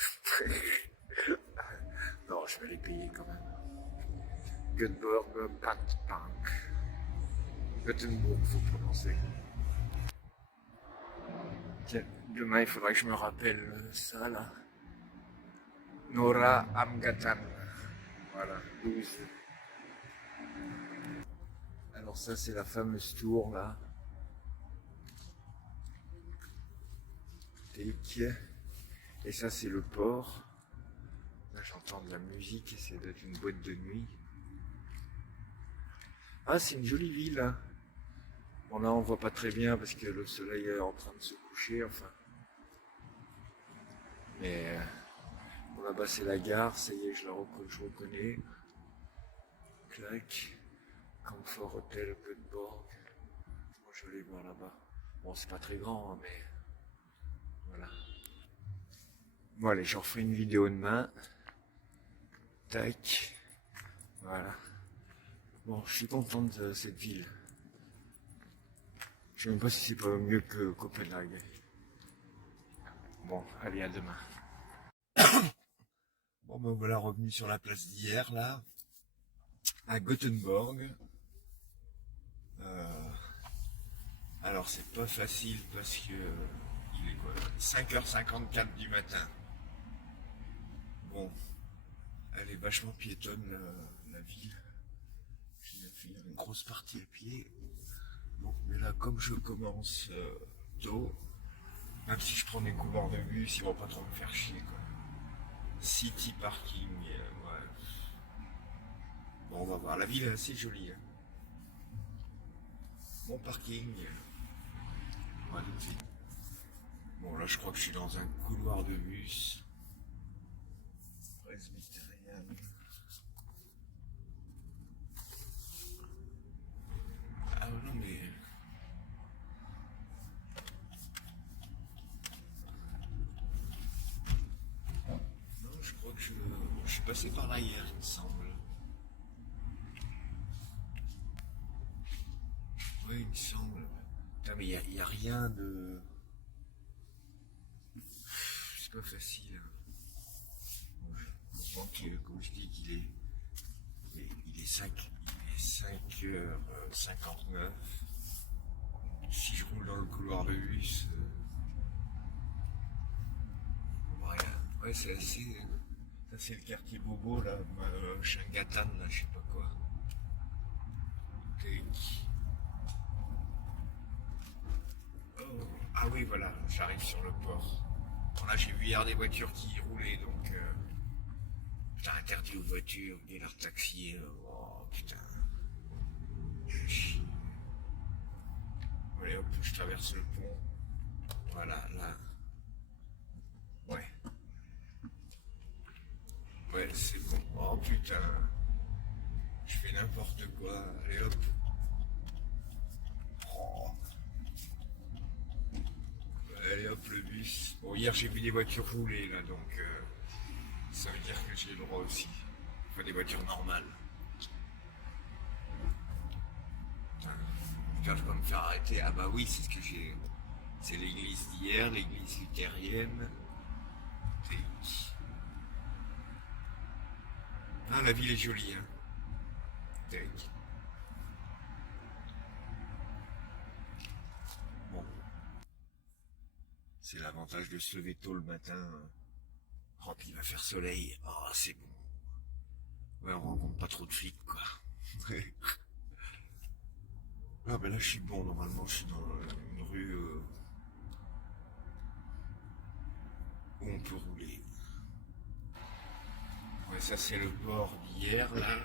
Non, je vais les payer quand même. Göteborg Park. Gothenburg, faut prononcer. Tiens, demain il faudra que je me rappelle ça là. Nora Amgatan. Voilà, 12. Alors ça c'est la fameuse tour là. Et ça c'est le port. Là j'entends de la musique et c'est d'être une boîte de nuit. Ah, c'est une jolie ville, hein. Bon là on voit pas très bien parce que le soleil est en train de se coucher, enfin. Mais bon, là-bas c'est la gare, ça y est, je reconnais. Clac. Comfort Hotel Göteborg. Bon, je vais aller voir là-bas. Bon, c'est pas très grand, hein, mais voilà. Bon allez, j'en ferai une vidéo demain. Tac. Voilà. Bon, je suis content de cette ville. Je sais même pas si c'est pas mieux que Copenhague. Bon, allez, à demain. Bon, ben voilà, revenu sur la place d'hier, là, à Gothenburg. Alors, c'est pas facile parce que il est quoi, 5 h 54 du matin. Bon, elle est vachement piétonne, la ville. Je viens de finir une grosse partie à pied. Bon, mais là, comme je commence tôt, même si je prends des couloirs de bus, ils vont pas trop me faire chier, quoi. City Parking, ouais. Bon, on va voir. La ville est assez jolie, hein. Bon parking. Ouais, bon, là, je crois que je suis dans un couloir de bus. Presbyterian. Ah non, mais. Non, je crois que je suis passé par là hier, il me semble. Oui, il me semble. Putain, mais il n'y a rien de. C'est pas facile. Je pense que, comme je dis, il est 5 est 5h59. Si je roule dans le couloir de bus, voilà. Ouais, c'est assez. Ça, c'est le quartier Bobo, là, Changatan, là, je sais pas quoi. Tac. Oh. Ah oui, voilà, j'arrive sur le port. Bon, là, j'ai vu hier des voitures qui roulaient, donc. Putain, interdit aux voitures, dealer taxi. Oh, putain. Allez, hop, je traverse le pont. Voilà, là. Ouais. Ouais, c'est bon. Oh putain. Je fais n'importe quoi. Allez hop. Oh. Allez hop, le bus. Bon, hier j'ai vu des voitures rouler là, donc ça veut dire que j'ai le droit aussi. Enfin, des voitures normales. Putain, j'espère que je vais pas me faire arrêter. Ah bah oui, c'est ce que j'ai. C'est l'église d'hier, l'église luthérienne. Ah, la ville est jolie, hein. Tac. Bon, c'est l'avantage de se lever tôt le matin. Oh, puis il va faire soleil. Oh, c'est bon. Ouais, on rencontre pas trop de flics, quoi. Ah, ben là, je suis bon, normalement, je suis dans une rue où on peut rouler. Ouais, ça, c'est le port d'hier, là.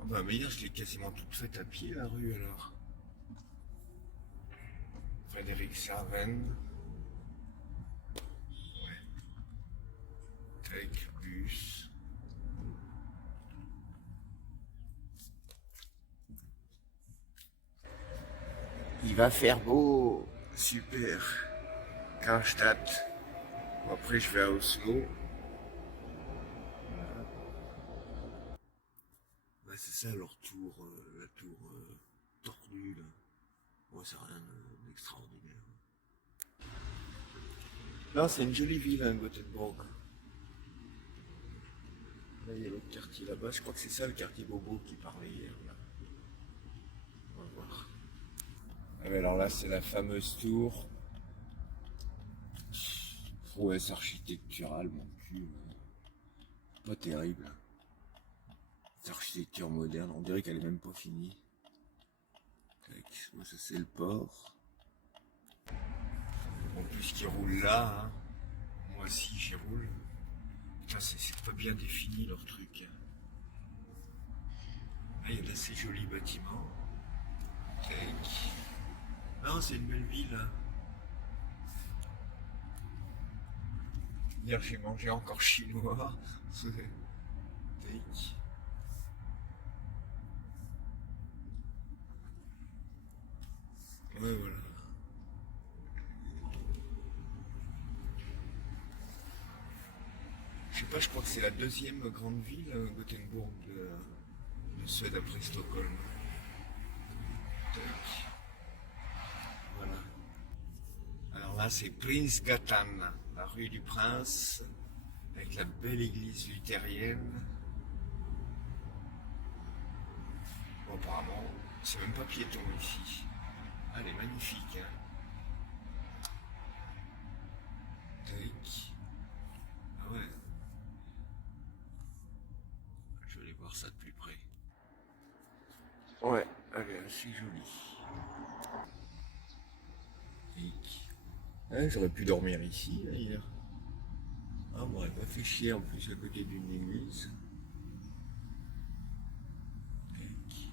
Ah, bah, mais hier, je l'ai quasiment toute faite à pied, la rue, alors. Frédéric Sarven. Ouais. Tac, bus. Il va faire beau. Super. Karlstadt. Bon, après, je vais à Oslo. Ouais, c'est ça leur tour, la tour tordue, là. Bon, c'est rien d'extraordinaire. Non, c'est une jolie ville, hein, Gothenburg. Là, il y a l'autre quartier là-bas. Je crois que c'est ça le quartier Bobo qui parlait hier, là. On va voir. Ah, mais alors là, c'est la fameuse tour. Prouesse architecturale, mon cul. Pas terrible. Cette architecture moderne, on dirait qu'elle est même pas finie. Moi, ça c'est le port. En plus qui roule là, hein. Moi aussi j'y roule. Putain, c'est pas bien défini leur truc. Ah, il y a d'assez jolis bâtiments. Tac. Non, c'est une belle ville, hein. Hier j'ai mangé encore chinois. Tac. Ouais, voilà. Je sais pas, je crois que c'est la deuxième grande ville, Gothenburg, de Suède après Stockholm. Tac. Voilà. Alors là, c'est Prinsgatan, la rue du Prince, avec la belle église luthérienne. Bon, apparemment, c'est même pas piéton ici. Ah, elle est magnifique, hein. Tac. Ah ouais. Je vais aller voir ça de plus près. Ouais, elle est assez jolie. Tac. Hein, j'aurais pu dormir ici, là, hier. Ah, bon, elle m'a fait chier en plus à côté d'une église. Tac.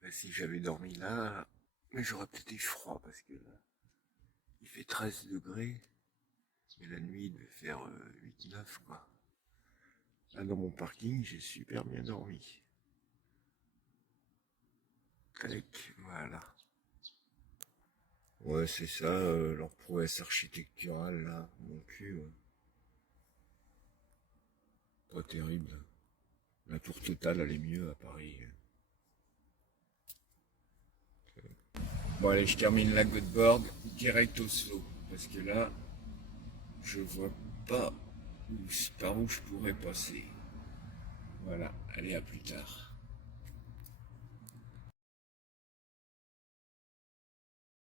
Ben, si j'avais dormi là, mais j'aurais peut-être eu froid parce que là, il fait 13 degrés. Et la nuit, il devait faire 8-9, quoi. Là, dans mon parking, j'ai super bien dormi. Tac, voilà. Ouais, c'est ça, leur prouesse architecturale, là, mon cul, ouais. Pas terrible. La tour totale, elle est mieux à Paris. Bon, allez, je termine la Göteborg, direct Oslo. Parce que là, je vois pas par où je pourrais passer. Voilà, allez, à plus tard.